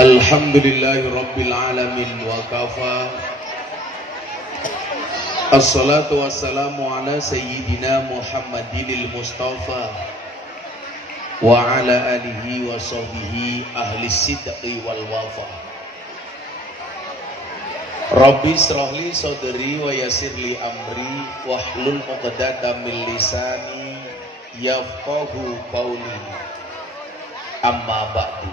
Alhamdulillahi Rabbil Alamin wa kafa. Assalatu wassalamu ala Sayyidina Muhammadinil Mustafa wa ala alihi wa sahbihi ahli sidqi wal wafa. Rabbi srahli sadri wa yassirli amri wahlul 'uqdatam min lisani yafqahu qawli. Amma ba'du.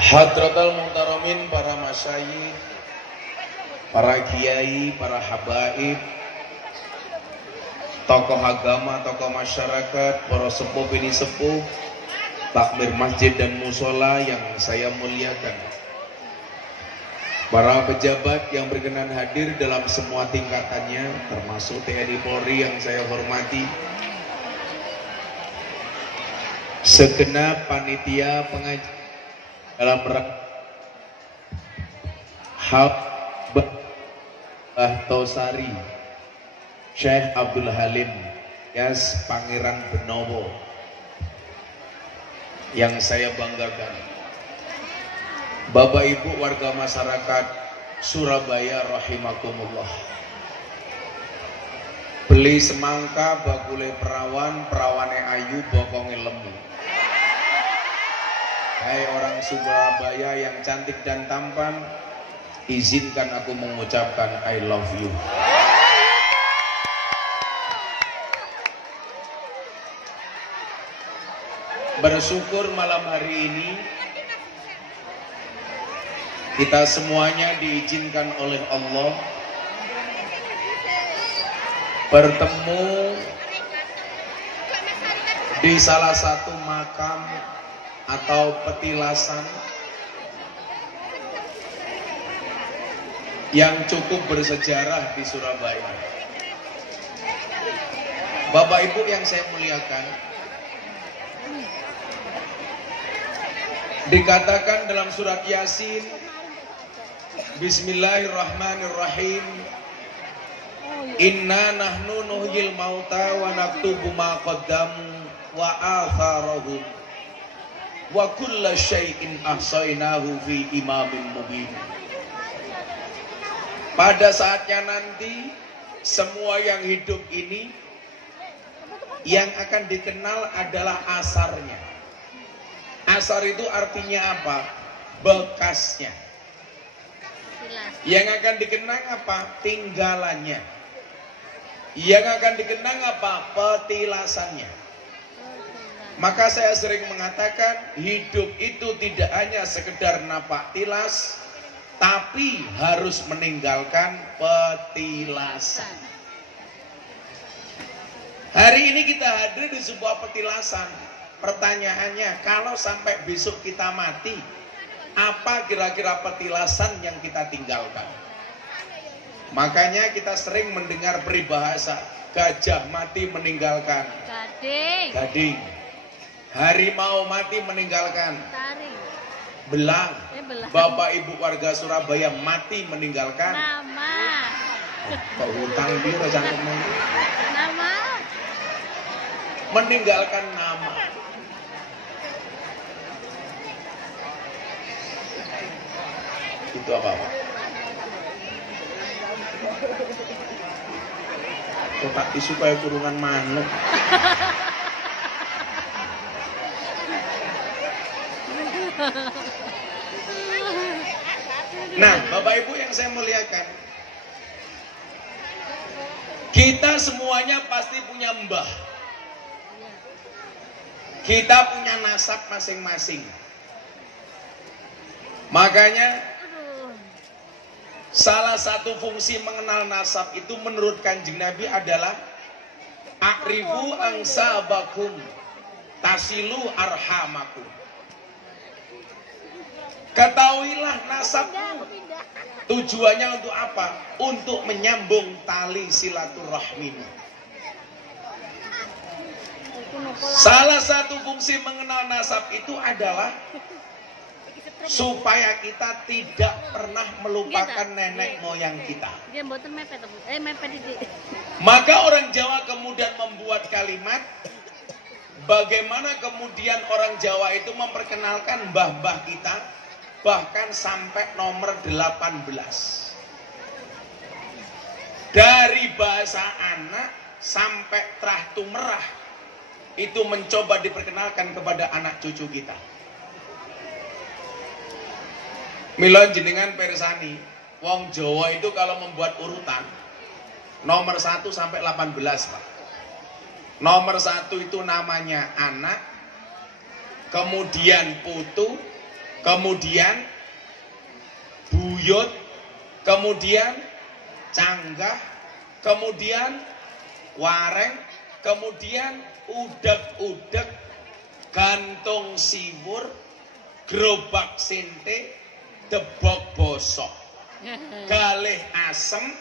Hadratal muhtaramin, para masyayikh, para kiai, para habaib, tokoh agama, tokoh masyarakat, para sepuh bini sepuh, takmir masjid dan musola yang saya muliakan, para pejabat yang berkenan hadir dalam semua tingkatannya, termasuk TNI Polri yang saya hormati, segenap panitia pengajian dalam Tosari, Syekh Abdul Halim Yas Pangeran Benowo yang saya banggakan, Bapak Ibu warga masyarakat Surabaya rahimakumullah. Beli semangka bakule perawan, perawane ayu bokonge lemu. Hai orang Surabaya yang cantik dan tampan, izinkan aku mengucapkan I love you. Bersyukur malam hari ini kita semuanya diizinkan oleh Allah bertemu di salah satu makam atau petilasan yang cukup bersejarah di Surabaya. Bapak Ibu yang saya muliakan, dikatakan dalam surat Yasin, Bismillahirrahmanirrahim, Inna nahnu nuhyil mauta wa naktubu ma qaddamu wa atharahum wa kulla syai'in ahsainahu fi imamin mubin. Pada saatnya nanti semua yang hidup ini yang akan dikenal adalah asarnya. Asar itu artinya apa? Bekasnya. Yang akan dikenang apa? Tinggalannya. Yang akan dikenang apa? Petilasannya. Maka saya sering mengatakan hidup itu tidak hanya sekedar napak tilas, tapi harus meninggalkan petilasan. Hari ini kita hadir di sebuah petilasan. Pertanyaannya, kalau sampai besok kita mati, apa kira-kira petilasan yang kita tinggalkan? Makanya kita sering mendengar peribahasa, gajah mati meninggalkan gading. Gading. Harimau mati meninggalkan taring. Belang. Bapak Ibu warga Surabaya mati meninggalkan nama. Kok hutang biru cangkemnya? Nama. Meninggalkan nama. Itu apa-apa? Kotak tisu kayak kurungan manuk. Nah, Bapak Ibu yang saya muliakan, kita semuanya pasti punya mbah. Kita punya nasab masing-masing. Makanya salah satu fungsi mengenal nasab itu menurut Kanjeng Nabi adalah akrifu angsabakum tasilu arhamakum. Ketahuilah nasabmu. Tujuannya untuk apa? Untuk menyambung tali silaturahmi. Salah satu fungsi mengenal nasab itu adalah supaya kita tidak pernah melupakan nenek moyang kita. Maka orang Jawa kemudian membuat kalimat bagaimana kemudian orang Jawa itu memperkenalkan mbah-mbah kita bahkan sampai nomor 18. Dari bahasa anak sampai terah tumerah itu mencoba diperkenalkan kepada anak cucu kita. Mila jenengan persani, wong Jawa itu kalau membuat urutan nomor 1 sampai 18, Pak. Nomor 1 itu namanya anak, kemudian putu, kemudian buyut, kemudian canggah, kemudian wareng, kemudian udek-udek, gantung siwur, gerobak sinte, debok bosok, galih asem,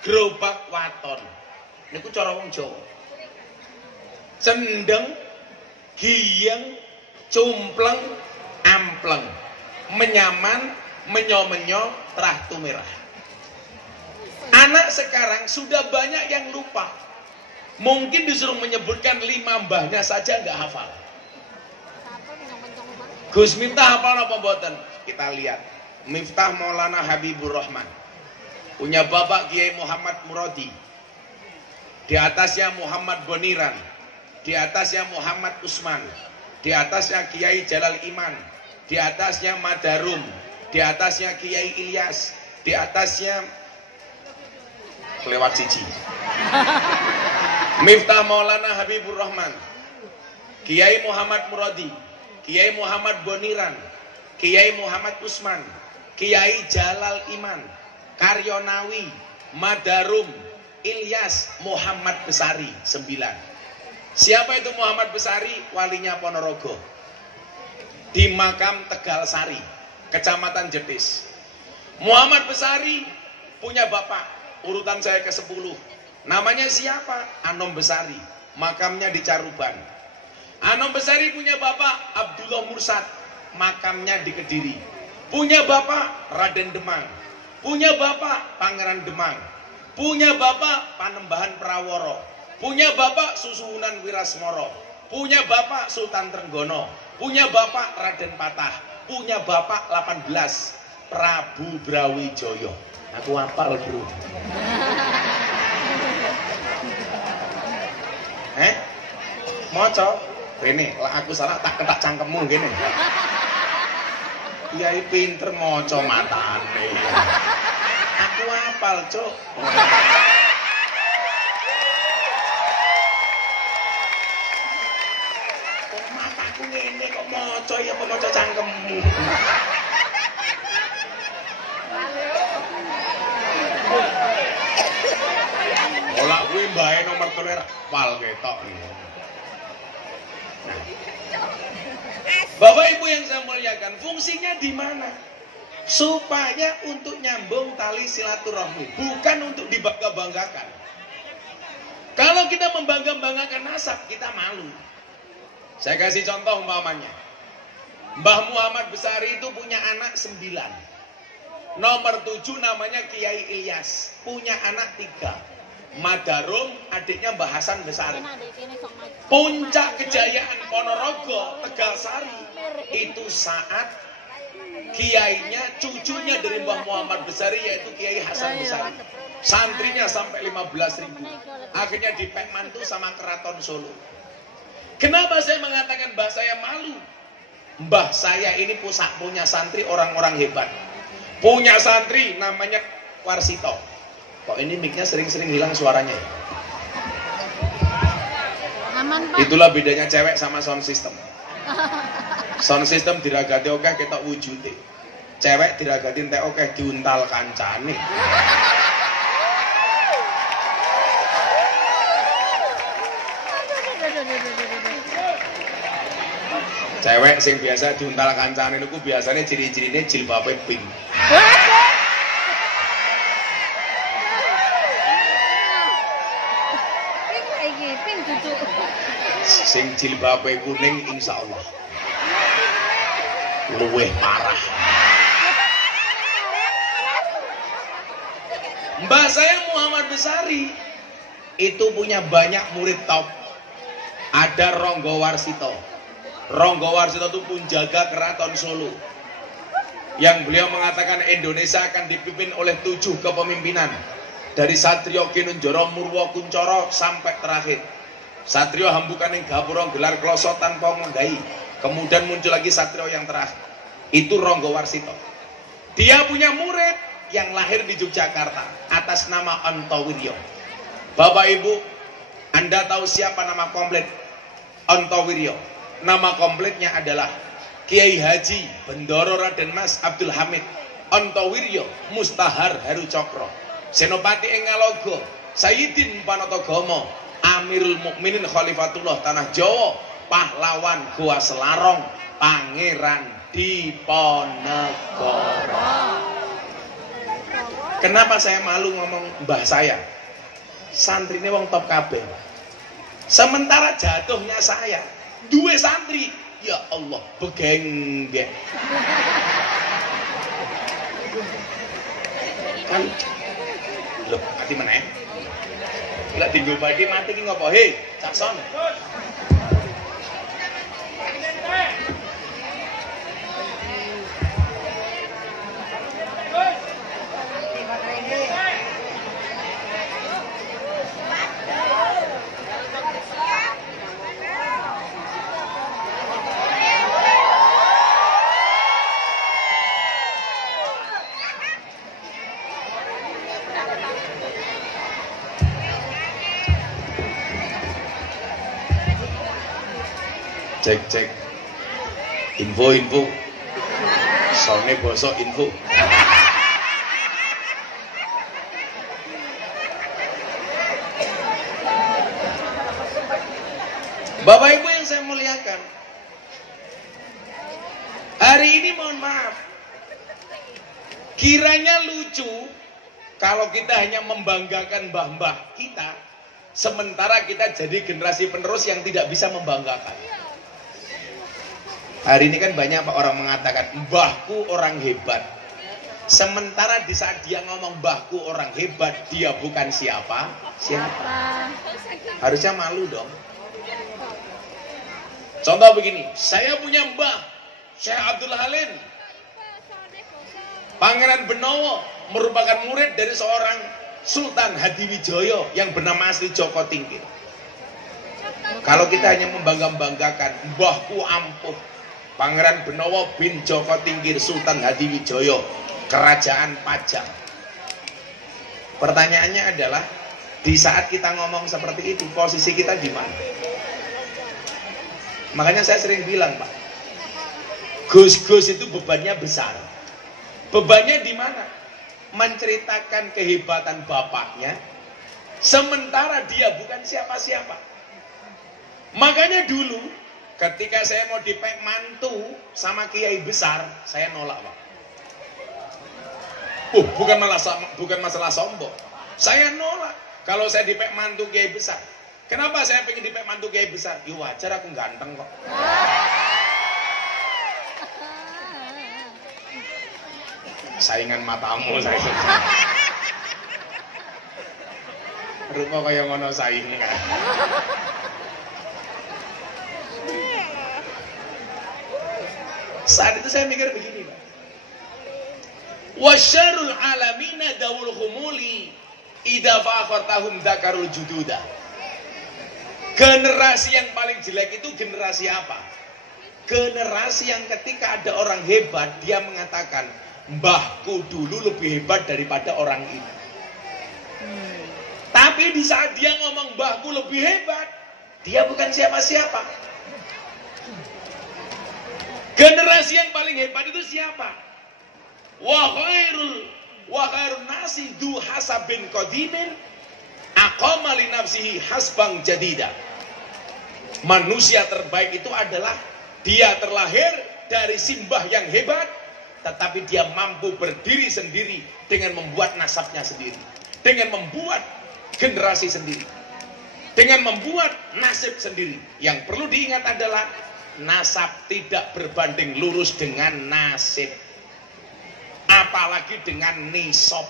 gerobak waton. Niku cara wong Jawa. Cendeng, giyeng, cumpleng, ampleng, menyaman, menyo-menyo, terah tumirah. Anak sekarang sudah banyak yang lupa. Mungkin disuruh menyebutkan 5 mbahnya saja nggak hafal. Gus Miftah hafal apa mboten? Kita lihat. Miftah Maulana Habibur Rahman, punya bapak Kiai Muhammad Muradi, di atasnya Muhammad Boniran, di atasnya Muhammad Usman, di atasnya Kiai Jalal Iman, di atasnya Madarum, di atasnya Kiai Ilyas, di atasnya kelewat siji. Miftah Maulana Habibur Rahman, Kiai Muhammad Muradi, Kiai Muhammad Boniran, Kiai Muhammad Usman, Kiai Jalal Iman, Karyonawi, Madarum, Ilyas, Muhammad Besari, 9. Siapa itu Muhammad Besari? Walinya Ponorogo, di makam Tegal Sari, Kecamatan Jetis. Muhammad Besari punya bapak, urutan saya ke-10. Namanya siapa? Anom Besari, makamnya di Caruban. Anom Besari punya bapak Abdullah Mursad, makamnya di Kediri. Punya bapak Raden Demang, punya bapak Pangeran Demang, punya bapak Panembahan Praworo, punya bapak Susuhunan Wirasmoro, punya bapak Sultan Trenggono, punya bapak Raden Patah, punya bapak 18 Prabu Brawijaya. Aku hafal, bro. Moco rene, lah aku salah tak ketak cangkemmu gini. Kiai pinter moco matane. Aku hafal, Cuk. Kok mataku ngene kok moco ya apa moco cangkemmu. Ola kuwi mbae nomor 3 hafal ketok. Bapak Ibu yang saya muliakan, fungsinya di mana? Supaya untuk nyambung tali silaturahmi, bukan untuk dibangga-banggakan. Kalau kita membangga-banggakan nasab, kita malu. Saya kasih contoh umpamanya. Mbah Muhammad Besari itu punya anak 9. Nomor 7 namanya Kiai Ilyas, punya anak 3. Madarum adiknya Mbah Hasan Besari. Puncak kejayaan Ponorogo, Tegal Sari itu saat kiainya, cucunya dari Mbah Muhammad Besari yaitu Kiai Hasan Besari. Santrinya sampai 15.000. Akhirnya dipek mantu sama Keraton Solo. Kenapa saya mengatakan mbah saya malu? Mbah saya ini punya santri orang-orang hebat. Punya santri namanya Warsito. Kok ini mic-nya sering-sering hilang suaranya? Aman, Pak. Itulah bedanya cewek sama sound system. Sound system diragati oke kita wujudi. Cewek diragatin teh oke diuntal kancane. Cewek sing biasa diuntal kancane niku biasanya ciri-cirine jilbabe pink. Sing jilbabe kuning insyaallah luweh parah. Mbah saya Muhammad Besari itu punya banyak murid top. ada Ronggo Warsito. Ronggo Warsito itu penjaga keraton Solo, yang beliau mengatakan Indonesia akan dipimpin oleh 7 kepemimpinan, dari Satrio Kinunjoro Murwo Kuncoro sampai terakhir Satrio Hambukan yang Gapura gelar kloso tanpa menggai. Kemudian muncul lagi Satrio yang terakhir, itu Ronggo Warsito. Dia punya murid yang lahir di Yogyakarta atas nama Antowiryo. Bapak Ibu, Anda tahu siapa nama komplit Antowiryo? Nama komplitnya adalah Kiai Haji Bendoro Raden Mas Abdul Hamid Antowiryo Mustahar Heru Cokro, Senopati Engalogo Sayyidin Panatagomo Amirul Mukminin Khalifatullah Tanah Jawa, pahlawan Goa Selarong, Pangeran Diponegoro. Kenapa saya malu ngomong mbah saya? Santrine wong top kabeh. Sementara jatuhnya saya dua santri, ya Allah, begenggek. Kan lho, ati meneh. Lah dinggo bagi mati ki ngopo? Hei, Cakson. Cek info soalnya bosok info. Bapak Ibu yang saya muliakan, hari ini mohon maaf, kiranya lucu kalau kita hanya membanggakan mbah-mbah kita, sementara kita jadi generasi penerus yang tidak bisa membanggakan. Hari ini kan banyak orang mengatakan mbahku orang hebat, sementara di saat dia ngomong mbahku orang hebat, dia bukan siapa. Harusnya malu dong. Contoh begini, saya punya mbah Syekh Abdul Halim Pangeran Benowo, merupakan murid dari seorang Sultan Hadiwijoyo yang bernama asli Joko Tingkir. Kalau kita hanya membanggakan mbahku ampuh Pangeran Benowo bin Joko Tingkir Sultan Hadiwijoyo Kerajaan Pajang, pertanyaannya adalah, di saat kita ngomong seperti itu, posisi kita di mana? Makanya saya sering bilang, Pak, Gus-Gus itu bebannya besar. Bebannya di mana? Menceritakan kehebatan bapaknya, sementara dia bukan siapa-siapa. Makanya dulu ketika saya mau dipek mantu sama kiai besar, saya nolak, Pak. Bukan masalah sombong. Saya nolak kalau saya dipek mantu kiai besar. Kenapa saya pengen dipek mantu kiai besar? Ya wajar, aku ganteng kok. Saingan matamu saya. Rupa kaya ngono saingan. Saat itu saya mikir begini, Pak. Wasyarul alamina dawul khumuli idza faqartahum dzakarul jududa. Generasi yang paling jelek itu generasi apa? Generasi yang ketika ada orang hebat, dia mengatakan, mbahku dulu lebih hebat daripada orang ini. Tapi di saat dia ngomong mbahku lebih hebat, dia bukan siapa-siapa. Generasi yang paling hebat itu siapa? Wa khairun nasi du hasabin qadimin aqama li nafsihi hasbang jadida. Manusia terbaik itu adalah dia terlahir dari simbah yang hebat, tetapi dia mampu berdiri sendiri dengan membuat nasabnya sendiri, dengan membuat generasi sendiri, dengan membuat nasib sendiri. Yang perlu diingat adalah nasab tidak berbanding lurus dengan nasib, apalagi dengan nisab.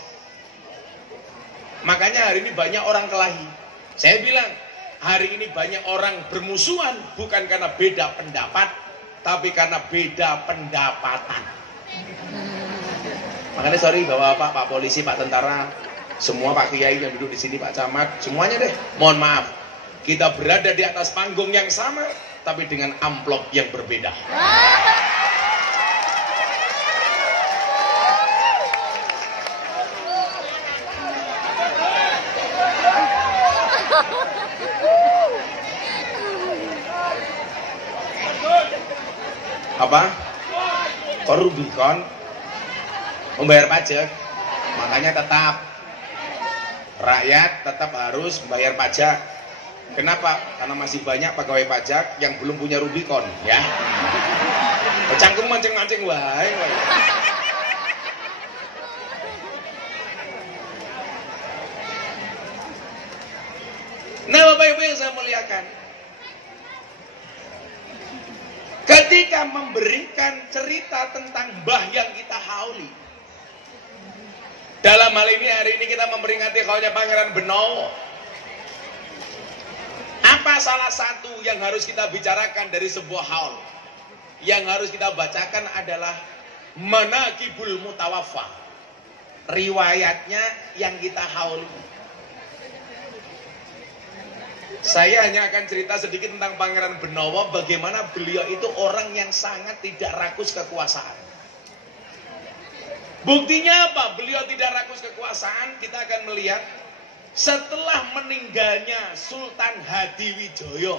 Makanya hari ini banyak orang kelahi. Saya bilang, hari ini banyak orang bermusuhan bukan karena beda pendapat, tapi karena beda pendapatan. Makanya sorry Bapak-bapak, Pak Polisi, Pak Tentara, semua Pak Kiai yang duduk di sini, Pak Camat, semuanya deh, mohon maaf. Kita berada di atas panggung yang sama, tapi dengan amplop yang berbeda. Apa? Rubicon membayar pajak, makanya tetap rakyat tetap harus membayar pajak. Kenapa? Karena masih banyak pegawai pajak yang belum punya Rubicon, ya. Canggung mancing-mancing wae. Nah, Bapak Ibu yang saya muliakan, ketika memberikan cerita tentang mbah yang kita hauli, dalam hal ini hari ini kita memperingati haulnya Pangeran Benowo. Apa salah satu yang harus kita bicarakan dari sebuah haul? Yang harus kita bacakan adalah Manaqibul Mutawaffa, riwayatnya yang kita hauli. Saya hanya akan cerita sedikit tentang Pangeran Benowo, bagaimana beliau itu orang yang sangat tidak rakus kekuasaan. Buktinya apa? Beliau tidak rakus kekuasaan. Kita akan melihat setelah meninggalnya Sultan Hadiwijoyo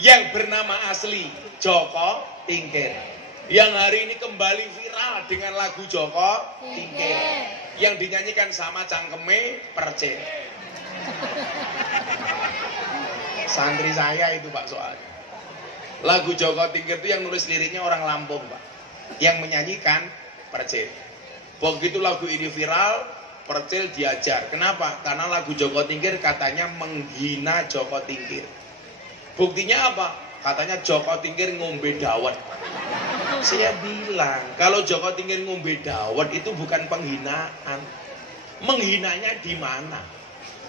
yang bernama asli Joko Tingkir, yang hari ini kembali viral dengan lagu Joko Tingkir yang dinyanyikan sama Cangkeme Percil. Santri saya itu Pak soalnya. Lagu Joko Tingkir itu yang nulis liriknya orang Lampung Pak, yang menyanyikan Percil. Begitu lagu ini viral, Percil diajar. Kenapa? Karena lagu Joko Tingkir katanya menghina Joko Tingkir. Buktinya apa? Katanya Joko Tingkir ngombe dawet. Saya bilang, kalau Joko Tingkir ngombe dawet itu bukan penghinaan. Menghinanya di mana?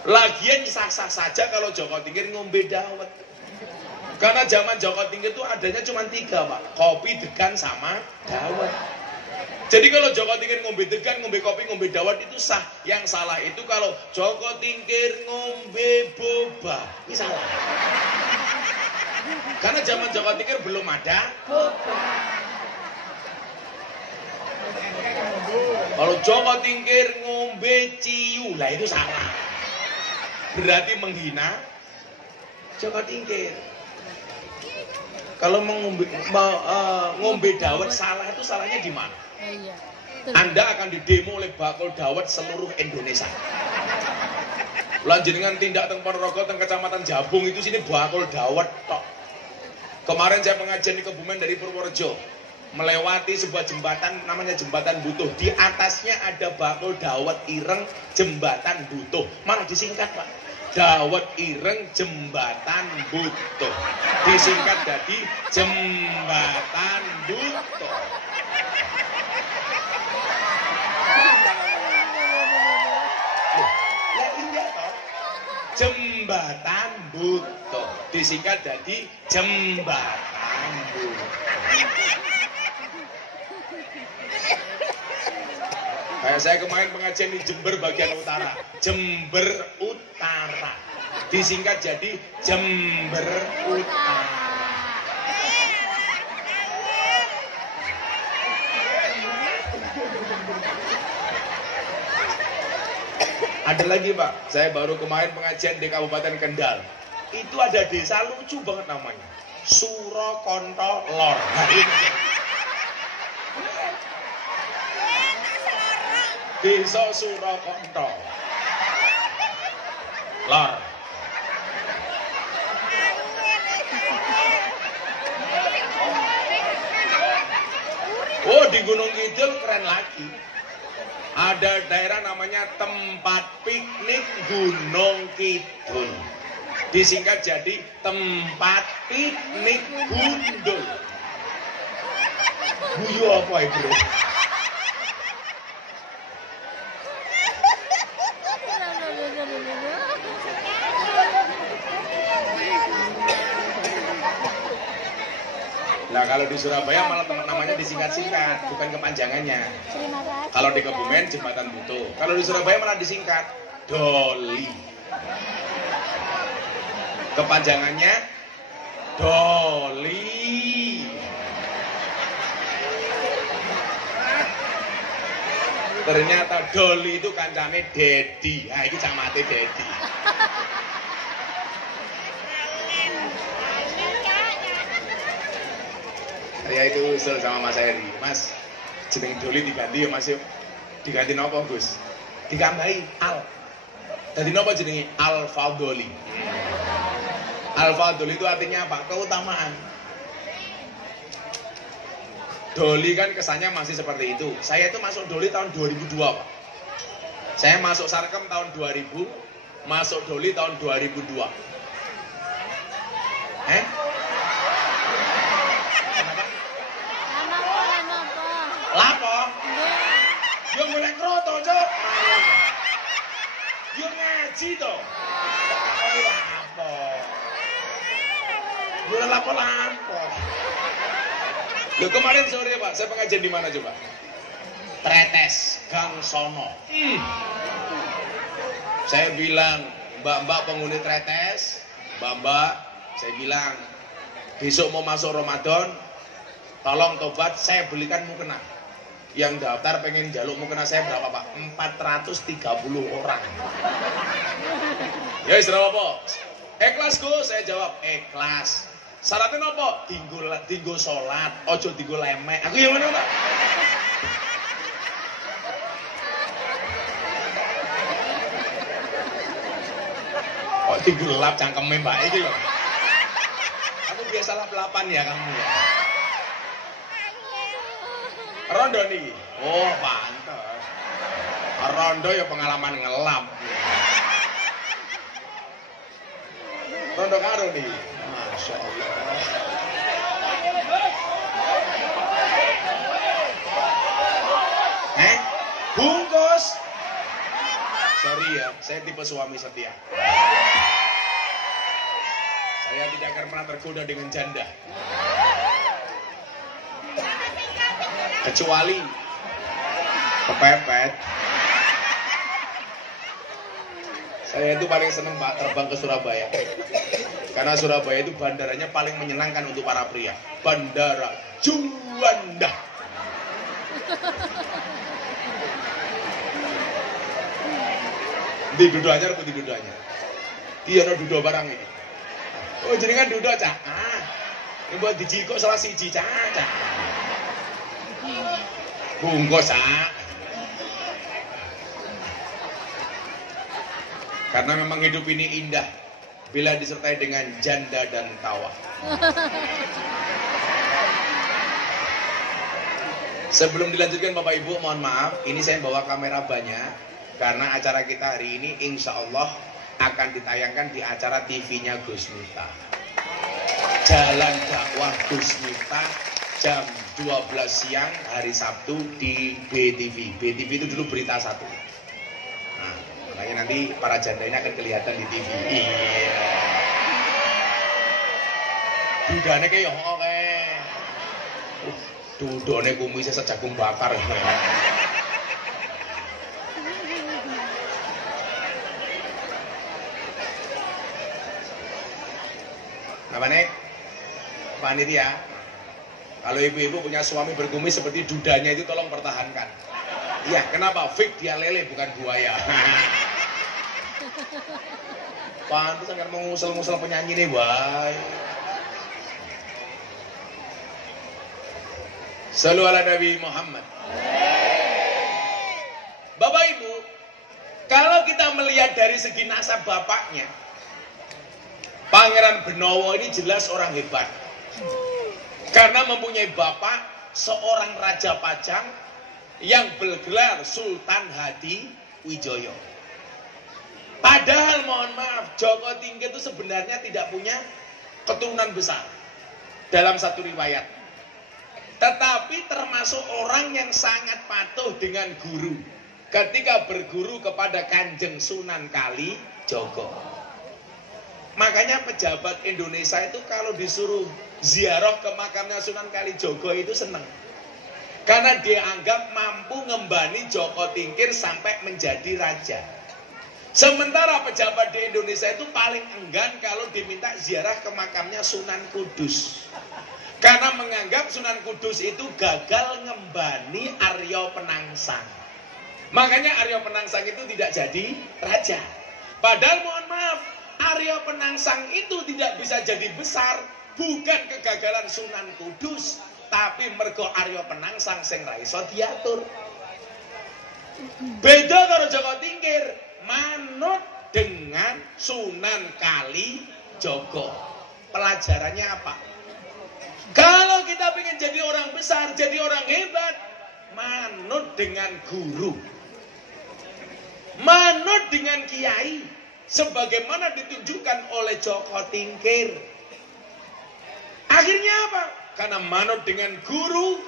Lagian sah-sah saja kalau Joko Tingkir ngombe dawet. Karena zaman Joko Tingkir itu adanya cuma 3 Pak, kopi, degan, sama dawet. Jadi kalau Joko Tingkir ngombe degan, ngombe kopi, ngombe dawet itu sah. Yang salah itu kalau Joko Tingkir ngombe boba, ini salah. Karena zaman Joko Tingkir belum ada boba. Kalau Joko Tingkir ngombe ciu, lah itu salah. Berarti menghina Joko Tingkir. Kalau ngombe dawet salah, itu salahnya di mana? Anda akan didemo oleh bakul dawet seluruh Indonesia. Lanjut dengan tindak teng Ponorogo, teng Kecamatan Jabung itu sini bakul dawet tok. Kemarin saya pengajian di Kebumen dari Purworejo, melewati sebuah jembatan namanya Jembatan Butuh. Di atasnya ada bakul dawet ireng Jembatan Butuh. Malah disingkat Pak, dawet ireng Jembatan Butuh. Disingkat jadi Jembatan Butuh. Jembatan Butuh disingkat jadi Jembatan Butuh. Kayak saya kemarin pengajian di Jember bagian utara, Jember Utara disingkat jadi Jember Utara. Ada lagi Pak, saya baru kemarin pengajian di Kabupaten Kendal. Itu ada desa lucu banget namanya, Surokonto Lor. Desa Surokonto Lor. Oh, di Gunung Kidul keren lagi. Ada daerah namanya Tempat Piknik Gunung Kidul. Disingkat jadi Tempat Piknik Gundul. Guyu apa itu? Nah kalau di Surabaya malah namanya disingkat-singkat, bukan kepanjangannya. Kalau di Kebumen Jembatan Butuh. Kalau di Surabaya malah disingkat Doli. Kepanjangannya Doli. Ternyata Doli itu kancane Dedi. Nah ini camate Dedi. Saya itu usul sama Mas Heri, Mas jeneng Doli diganti ya Mas yuk. Diganti nopo Gus? Dikambahi Al. Jadi nopo jenenge Al-Fadholi. Al-Fadholi itu artinya apa? Keutamaan. Doli kan kesannya masih seperti itu. Saya itu masuk Doli tahun 2002 Pak. Saya masuk Sarkem tahun 2000, masuk Doli tahun 2002. Lapo? Yo golek kroto, Cuk. Yo ngaji to. Lapo? Yo lapo-lapo. Loh kemarin sore Pak, saya pengajian di mana coba? Tretes, Gang Sono. Saya bilang, Mbak-mbak penghuni Tretes, Mbak-mbak, saya bilang, besok mau masuk Ramadan, tolong tobat, saya belikan mukena. Yang daftar pengen jaluk mukena saya berapa Pak? 430 orang. Ya istirahat apa? Ikhlas Gus, saya jawab, ikhlas. Syaratnya apa? Tinggu sholat, ojo tinggu lemek. Aku yang mana Pak? Kok tinggu lap cangkemnya Mbak ini loh. Aku biasa lap-lapan ya kamu ya. Rondo nih. Oh pantas. Rondo ya pengalaman ngelap. Rondo karo nih. Masya Allah. Bungkus. Sorry ya, saya tipe suami setia. Saya tidak akan pernah tergoda dengan janda. Kecuali kepepet. Saya itu paling seneng Pak terbang ke Surabaya. Karena Surabaya itu bandaranya paling menyenangkan untuk para pria. Bandara Juanda. Di dudo anyar apa di dudo anyar? Iya no dudo barang ini. Oh jenengan dudo cak. Ini buat dijikok salah siji cak. Bungkus cak. Karena memang hidup ini indah bila disertai dengan janda dan tawa. Sebelum dilanjutkan Bapak Ibu, mohon maaf, ini saya bawa kamera banyak karena acara kita hari ini insya Allah akan ditayangkan di acara TV-nya Gus Miftah. Jalan dakwah Gus Miftah jam 12 siang hari Sabtu di BTV. BTV itu dulu berita 1. Nah, makanya nanti para janda ini akan kelihatan di TV. Iya. Dudane kayak oke. Dudane kumisnya sejagung bakar. Apa nih? Panitia. Kalau ibu-ibu punya suami berkumis seperti dudanya itu tolong pertahankan. Iya, kenapa? Fik dia lele bukan buaya. Pantes kan mau ngusel-ngusel penyanyi nih, boy. Shallu ala Nabi Muhammad. Bapak Ibu, kalau kita melihat dari segi nasab bapaknya, Pangeran Benowo ini jelas orang hebat. Karena mempunyai bapak seorang Raja Pajang yang bergelar Sultan Hadi Wijoyo. Padahal mohon maaf, Joko Tingkir itu sebenarnya tidak punya keturunan besar dalam satu riwayat. Tetapi termasuk orang yang sangat patuh dengan guru ketika berguru kepada Kanjeng Sunan Kalijogo. Makanya pejabat Indonesia itu kalau disuruh ziarah ke makamnya Sunan Kalijogo itu seneng. Karena dianggap mampu ngembani Joko Tingkir sampai menjadi raja. Sementara pejabat di Indonesia itu paling enggan kalau diminta ziarah ke makamnya Sunan Kudus. Karena menganggap Sunan Kudus itu gagal ngembani Arya Penangsang. Makanya Arya Penangsang itu tidak jadi raja. Padahal mohon maaf, Arya Penangsang itu tidak bisa jadi besar bukan kegagalan Sunan Kudus, tapi mergo Arya Penangsang sing ra iso diatur. Beda karo Joko Tingkir, manut dengan Sunan Kalijogo. Pelajarannya apa? Kalau kita ingin jadi orang besar, jadi orang hebat, manut dengan guru, manut dengan kiai, sebagaimana ditunjukkan oleh Joko Tingkir. Akhirnya apa? Karena manut dengan guru,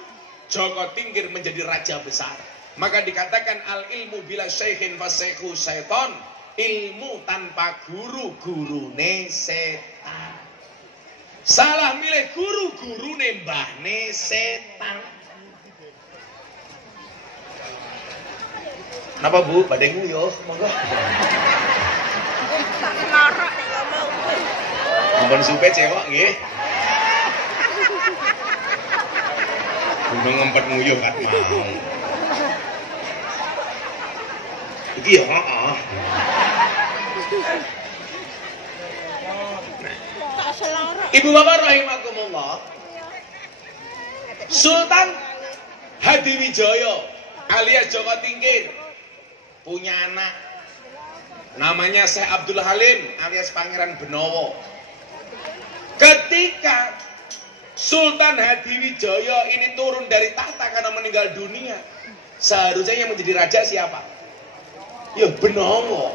Joko Tingkir menjadi raja besar. Maka dikatakan al ilmu bila syekhin fasekhu syaiton, ilmu tanpa guru, gurune setan. Salah milih guru, gurune mbahne setan. Kenapa Bu? Badai nguyuh, monggo. Ampun supe cewek nggih. Kudu ngempet nguyuh kan mau. Iki ya heeh. Ibu bapak rahimakumullah, Sultan Hadiwijaya alias Joko Tingkir punya anak namanya Syekh Abdul Halim alias Pangeran Benowo. Ketika Sultan Hadiwijaya ini turun dari tahta karena meninggal dunia, seharusnya yang menjadi raja siapa? Ya Benowo.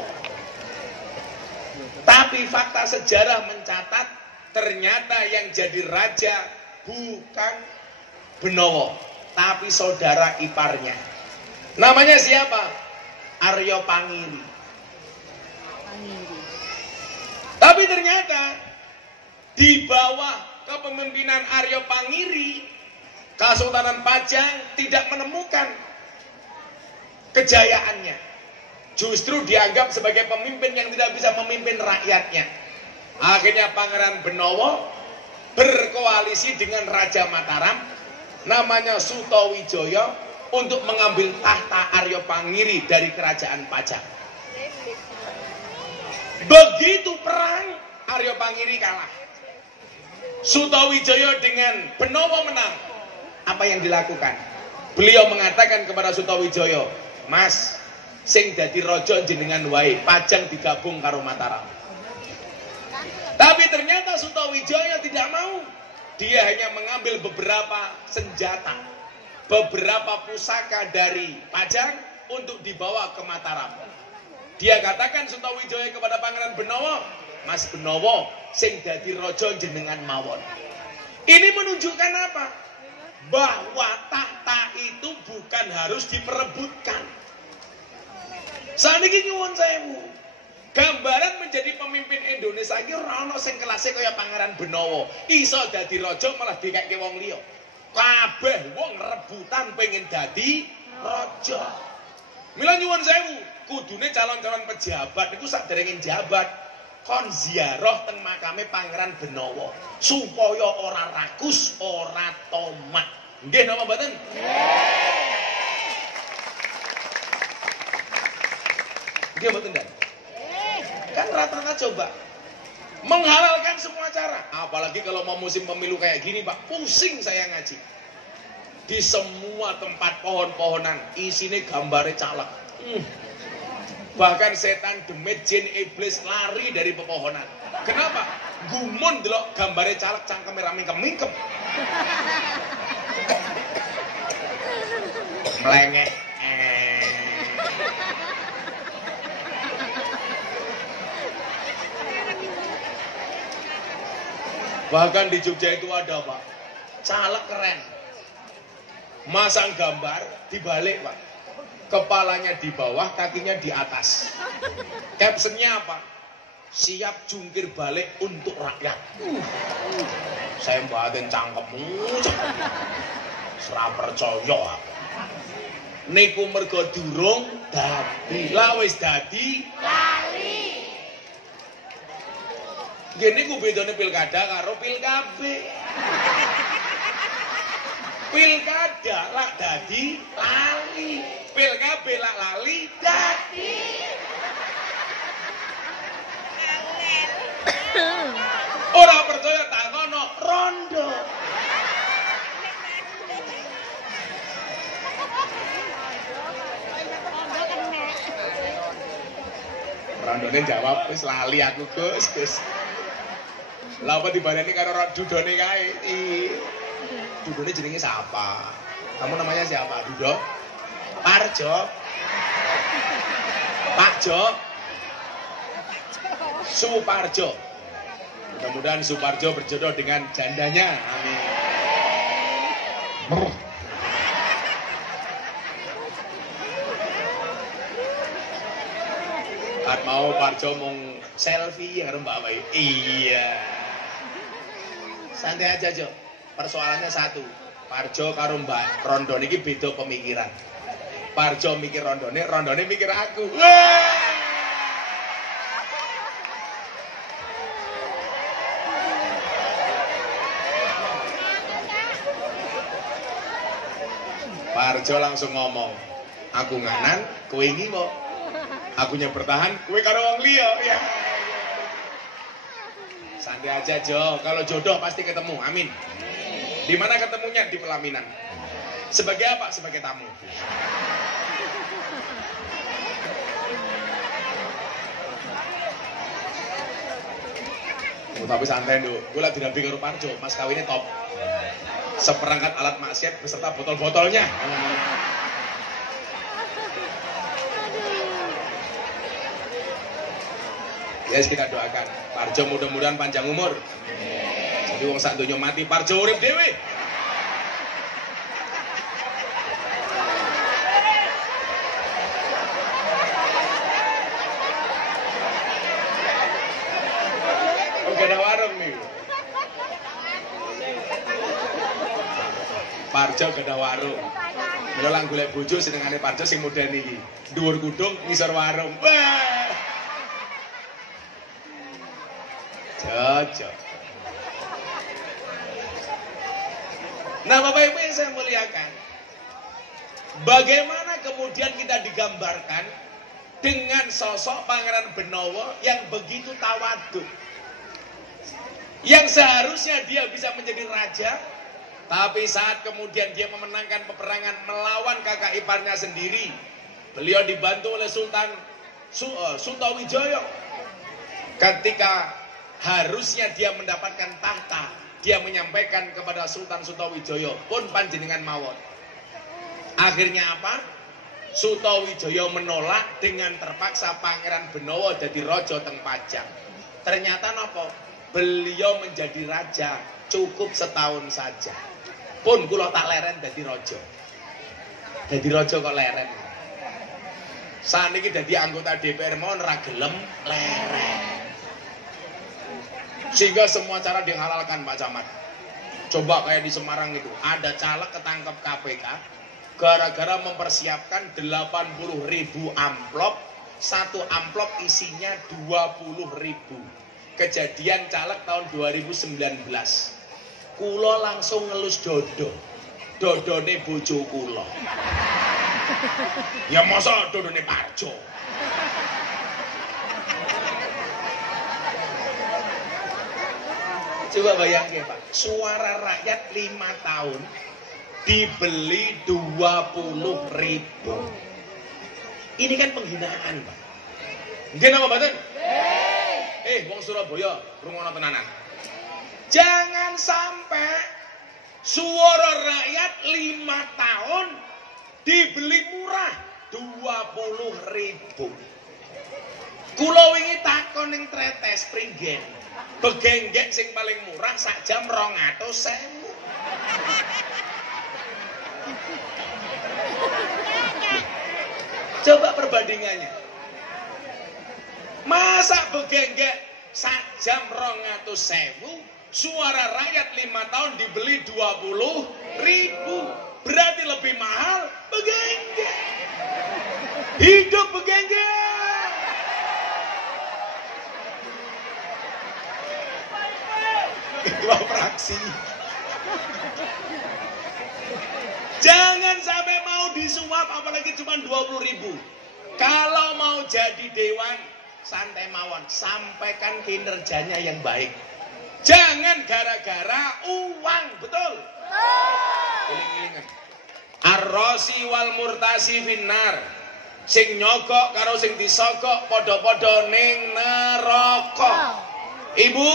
Tapi fakta sejarah mencatat ternyata yang jadi raja bukan Benowo, tapi saudara iparnya. Namanya siapa? Arya Pangiri. Tapi ternyata di bawah kepemimpinan Arya Pangiri, Kesultanan Pajang tidak menemukan kejayaannya. Justru dianggap sebagai pemimpin yang tidak bisa memimpin rakyatnya. Akhirnya Pangeran Benowo berkoalisi dengan Raja Mataram namanya Sutawijaya untuk mengambil tahta Arya Pangiri dari kerajaan Pajang. Begitu perang, Arya Pangiri kalah. Sutawijaya dengan Benowo menang. Apa yang dilakukan? Beliau mengatakan kepada Sutawijaya, "Mas, sing dadi raja jenengan wae, Pajang digabung karo Mataram." Tapi ternyata Sutawijaya tidak mau. Dia hanya mengambil beberapa senjata, beberapa pusaka dari Pajang untuk dibawa ke Mataram. Dia katakan Sutawijaya kepada Pangeran Benowo, "Mas Benowo, sing dadi raja jenengan mawon." Ini menunjukkan apa? Bahwa tahta itu bukan harus diperebutkan. Saniki nyuwun sewu, gambaran menjadi pemimpin Indonesia iki ora ana sing kelase kaya Pangeran Benowo. Iso dadi raja malah dikeke wong liya. Kabeh wong rebutan pengen dadi raja. Mila nyuwun sewu, kudune calon-calon pejabat niku saderenge jabat kon ziarah teng makame Pangeran Benowo supaya ora rakus, ora tomat. Nggih napa mboten? Nggih mboten Dan? Kan rata-rata coba menghalalkan semua cara. Apalagi kalau mau musim pemilu kayak gini Pak, pusing saya ngaji. Di semua tempat pohon-pohonan isine gambare caleg. Bahkan setan, demit, jin, iblis lari dari pepohonan. Kenapa? Gumun delok gambare caleg cangkeme ra mingkem-mingkem. Melengek. Bahkan di Jogja itu ada Pak, caleg keren, masang gambar dibalik Pak, kepalanya di bawah, kakinya di atas. Captionnya apa? siap jungkir balik untuk rakyat. Saya mbaten cangkemmu. Ora percaya. Niku mergo durung dadi. Lah wis dadi lali. Gini ku bedane pilkada karo pilkabe. Pilkada lak dadi lali. Pilkabe lak lali dadi. Ora percaya takono rondo. Rondone jawab wis lali aku Gus. Lah apa dibaleni karo dudone kae? Dudone jenenge siapa? Kamu namanya siapa? Dudo? Parjo. Pakjo. Suparjo. Mudah-mudahan Suparjo berjodoh dengan jandanya. Amin. Kan mau Parjo mau selfie karo Mbak Wai. Iya. Santai aja, Jo. Persoalannya satu. Parjo karo Mbak Rondo niki beda pemikiran. Parjo mikir Rondone, Rondone mikir aku. Parjo langsung ngomong, aku nganan, kowe ngiwo. Akunya bertahan, kowe karo wong liya. Ya. Santai aja, Jo. Kalau jodoh pasti ketemu. Amin. Di mana ketemunya? Di pelaminan. Sebagai apa? Sebagai tamu. Oh, tapi santai, Nduk. Gue lagi dirabi karo Parjo. Mas kawinnya top. Seperangkat alat maksiat beserta botol-botolnya. Ya, kita doakan Parjo mudah-mudahan panjang umur. Jadi wong sak donya mati, Parjo urip dhewe. Oke, ada warung nih. Parjo geda warung. Mula lang golek bojo senengane Parjo sing modern iki. Dhuwur kudung, ngisor warung. Wah. Cocok. Nah, Bapak Ibu yang saya muliakan, bagaimana kemudian kita digambarkan dengan sosok Pangeran Benowo yang begitu tawadhu, yang seharusnya dia bisa menjadi raja, tapi saat kemudian dia memenangkan peperangan melawan kakak iparnya sendiri, beliau dibantu oleh Sultan Sutawijaya. Ketika harusnya dia mendapatkan tahta, dia menyampaikan kepada Sultan Sutawijaya, pun panjenengan mawon. Akhirnya apa? Sutawijaya menolak, dengan terpaksa Pangeran Benowo jadi raja teng Pajang. Ternyata nopo? Beliau menjadi raja cukup setahun saja. Pun kula tak leren dadi raja. Dadi raja kok leren. Saniki dadi anggota DPR mawon ra gelem leren. Sehingga semua cara dihalalkan, Pak Camat. Coba kayak di Semarang itu, ada caleg ketangkep KPK gara-gara mempersiapkan 80.000 amplop, satu amplop isinya 20.000. Kejadian caleg tahun 2019. Kulo langsung ngelus dodone bojo kulo. Ya masa dodone Parjo. Coba bayangin, Pak, suara rakyat 5 tahun dibeli 20.000. Ini kan penghinaan, Pak. Nggih napa mboten? Wong Surabaya, rungono tenanan. Jangan sampai suara rakyat 5 tahun dibeli murah 20.000. Kula wingi takon ning Tretes Pringgen. Begenggek sing paling murah sak jam 200.000. Coba perbandingannya. Masa begenggek sajam 200.000, suara rakyat 5 tahun dibeli 20.000, berarti lebih mahal begenggek. Hidup begenggek. Ketua fraksi. Jangan sampai mau disuap apalagi cuma 20.000. Kalau mau jadi dewan, santai mawon, sampaikan kinerjanya yang baik. Jangan gara-gara uang, betul? Iling-ilingan. Ar-rosi wal murtasi finnar. Sing nyogok karo sing disogok podo-podo ning neraka. Ibu,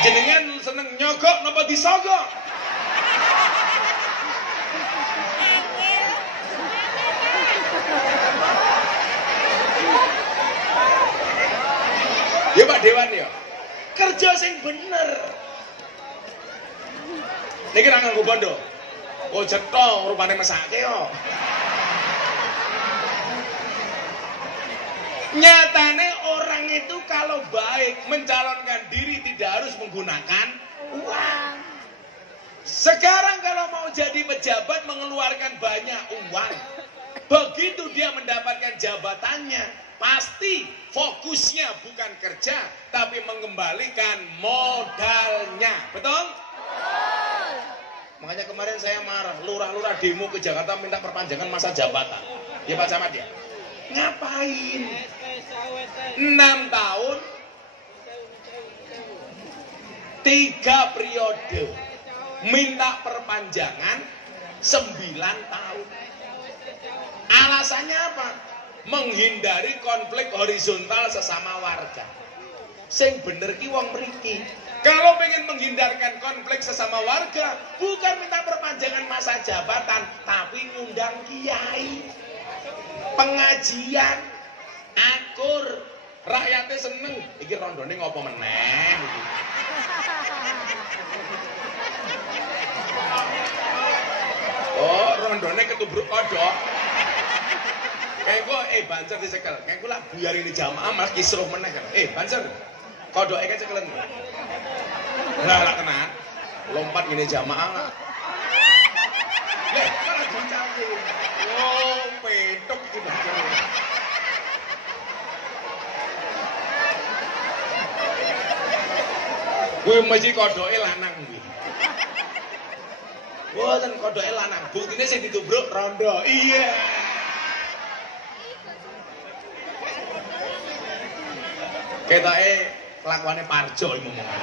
jenengan seneng nyogok napa disogok? Ya Pak Dewan ya, kerja sing bener. Niki ra nganggo bondo. Oh cetha rupane mesake yo. Nyatane orang itu kalau baik mencalonkan diri tidak harus menggunakan uang. Sekarang kalau mau jadi pejabat mengeluarkan banyak uang. Begitu dia mendapatkan jabatannya, pasti fokusnya bukan kerja, tapi mengembalikan modalnya. Betul? Betul. Makanya kemarin saya marah, lurah-lurah demo ke Jakarta minta perpanjangan masa jabatan. Ya Pak Camat ya? Ngapain? 6 tahun, 3 periode, minta perpanjangan 9 tahun. Alasannya apa? Menghindari konflik horizontal sesama warga. Sing bener ki wong mriki. Kalau pengen menghindarkan konflik sesama warga, bukan minta perpanjangan masa jabatan, tapi ngundang kiai, pengajian, akur, rakyatnya seneng. Iki rondone ngopo meneh? Oh, rondone ketubruk kodok. Kayak gue, bancer disekel. Kayak gue lah buyar ini jamaah malah kisruh meneh kan. Bancer, kodoknya kan cekelen. Lah tenan. Lompat gini jamaah lah. Malah dicari. Oh, petok iki bancer. Gue mesti kodoknya lanang gue. Boten kodoknya lanang. Buktinya sing ditubruk rondo. Iya. Ketoke kelakuane Parjo iki ngomong.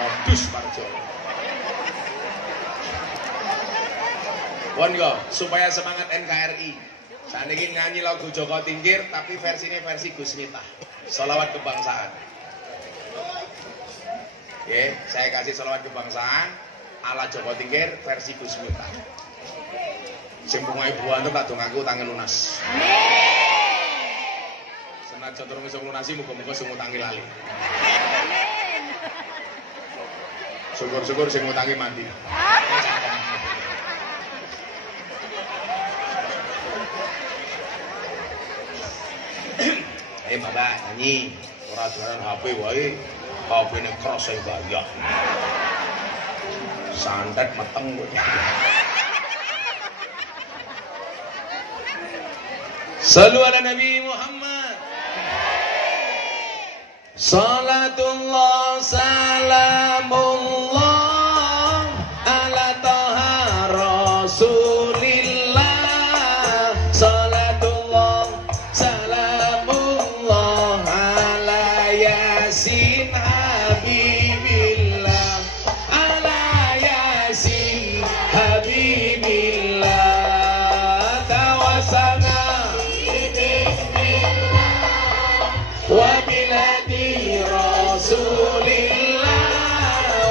Modus Parjo. Pon yo supaya semangat NKRI. Saniki nyanyi lagu Joko Tingkir tapi versinya versi Gus Miftah. Sholawat kebangsaan. Oke, saya kasih sholawat kebangsaan ala Joko Tingkir versi Gus Miftah. Sing bunga ibuan tuh tak dongakku tangan lunas. Amin. Senajan durung iso lunasi muga-muga sing ngutangi lali. Amin. Syukur-syukur sing ngutangi mandi. Bapak nyanyi ora jualan HP wae. HP-ne cross e gaya. Santet meteng kowe. Sallu ala Nabi Muhammad. Salatullah salamullah ala taha rasulillah. Salatullah salamullah ala yasin habibillah. Ala yasin habibillah. Tawasana wa biladi rasulillah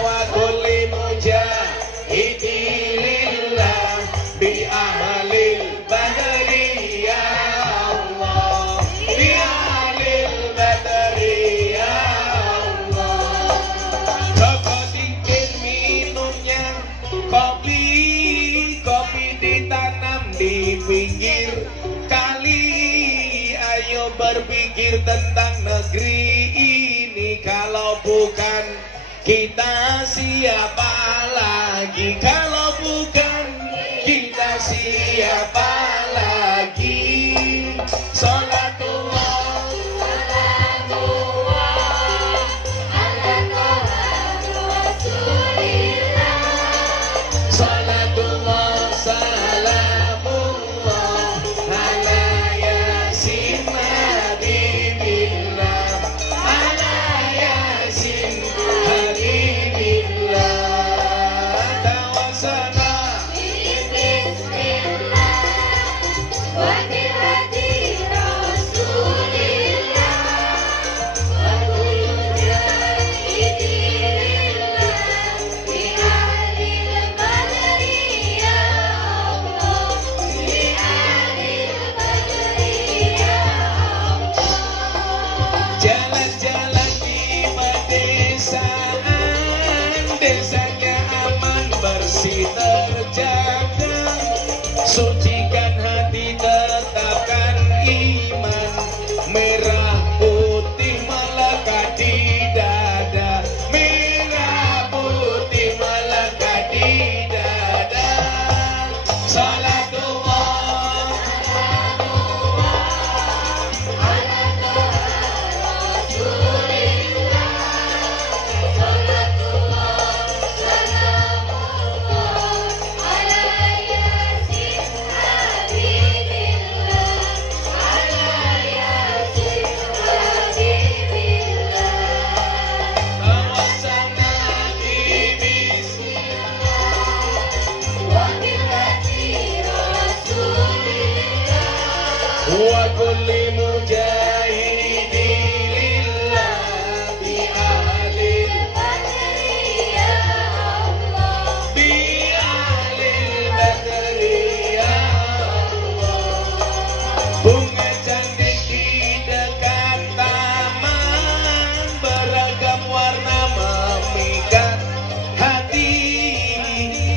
wa kulli mujahidilillah bi ahlil badri ya Allah, bi ahlil badri ya Allah. Joko Tingkir minumnya kopi ditanam di pinggir kali. Ayo berpikir tentang negeri ini, kalau bukan kita siapa lagi, kalau bukan kita siapa lagi. Salatullah ala Rasulillah, salatullah salamullah ala yasin habibillah, ala yasin habibillah. Tawassana bismillah wa bihadi Rasulillah wa kullu jahidillah bi ahlil badri ya Allah, bi ahlil badri ya Allah. Jalan-jalan di pedesaan, desanya aman bersih terjaga, sucikan hati tetapkan iman, merah putih melekat di dada, merah putih melekat di dada. Salatullah ala Rasulillah, salatullah salamullah ala yasin habibillah, ala yasin habibillah. Tawassana bismillah wa bihadi Rasulillah wa kulli mujahidillah bi ahlil badri ya Allah, bi ahlil badri ya Allah. Bunga cantik di dekat taman, beragam warna memikat hati,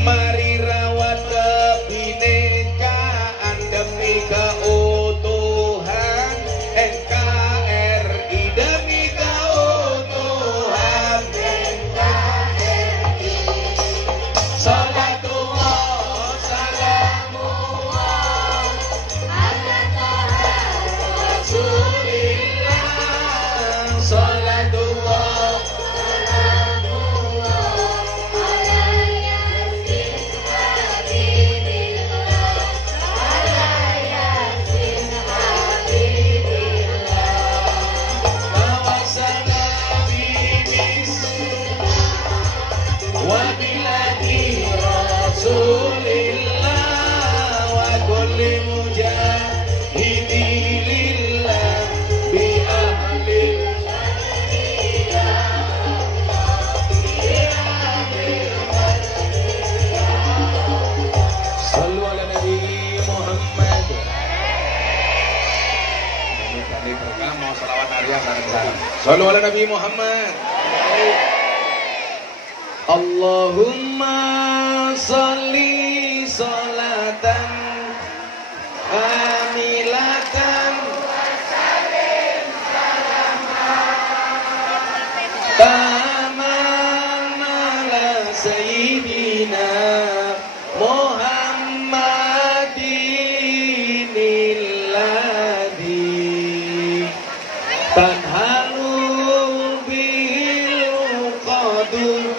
mari rawat kebinekaan demi keutuhan NKRI, demi keutuhan NKRI. Salatullah salamullah ala Rasulillah, salatullah salamullah ala yasin habibillah, ala yasin habibillah. Tawassana bismillah wa biladi Rasulillah wa kulli mujahidillah bi ahlil badri ya Allah, bi ahlil badri ya Allah. Sallu ala Nabi Muhammad. Ini program mau selawat harian bareng-bareng. Sallu ala Nabi Muhammad. Allahumma sholli sholatan amilatan taman ala sayyidina Muhammadin alladhi tanhalu bil qadu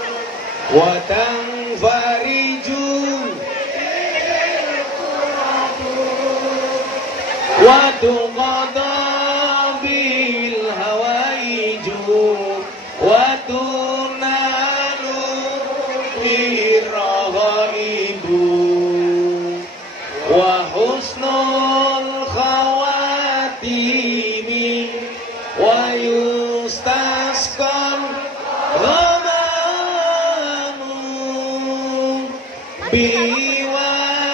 wa tanfariju wa tuqada bil hawaiju wa tunalu bir raghaibu wa husnul khawatimi wa yustasqal ghamamu biwajil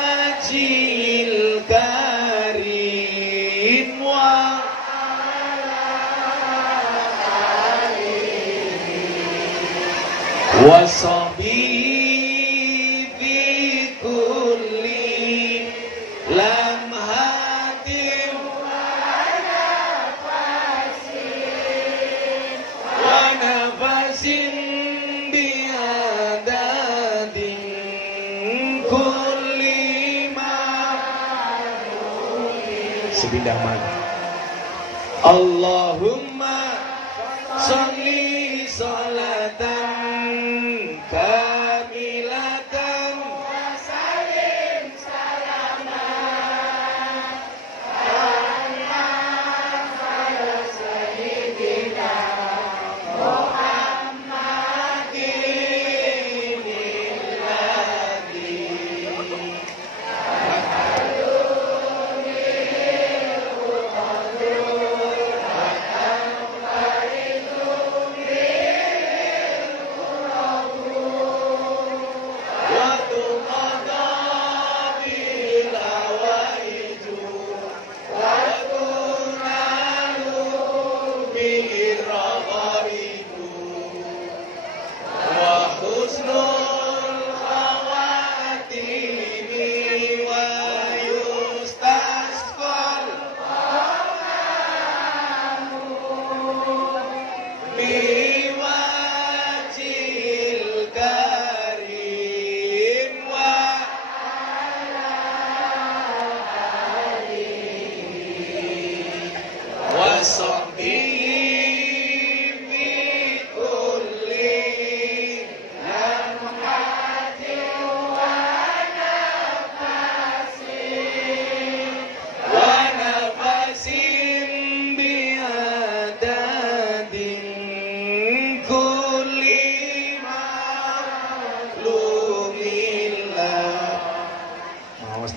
karim wa wasabi fi kulli lamhatin wa nafasin sepindah mana. Allahumma sholli sholatan kamilatan wa salim salaman ala sayyidina Muhammadin alladhi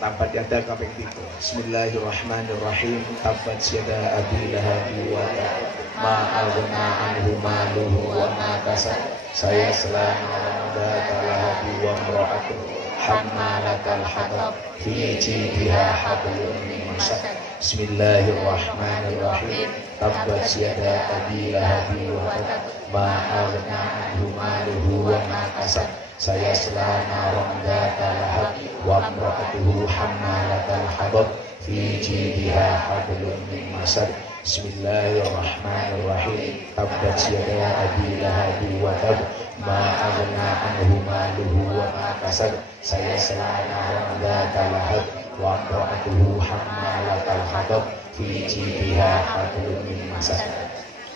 tabat yada kaping 3. Bismillahirrahmanirrahim. Tabat yada abi lahabi wa tab ma aghna anhu maluhu wa ma kasab. Saya selama lahabi wa imra'atu hammalatal hatab fi jidiha hablum min masad. Bismillahirrahmanirrahim. Tabat yada abi lahabi wa tab ma aghna anhu maluhu wa ma kasab. Saya selama ronggatal lahab wa imra'atuhu hammalatal hatab fi jidiha hablum min masad. Bismillahirrahmanirrahim. Tabbat yada abi lahabi wa tab ma aghna anhu maluhu wa ma kasab. Saya selama ronggatal lahab wa imra'atuhu hammalatal hatab fi jidiha hablum min masad.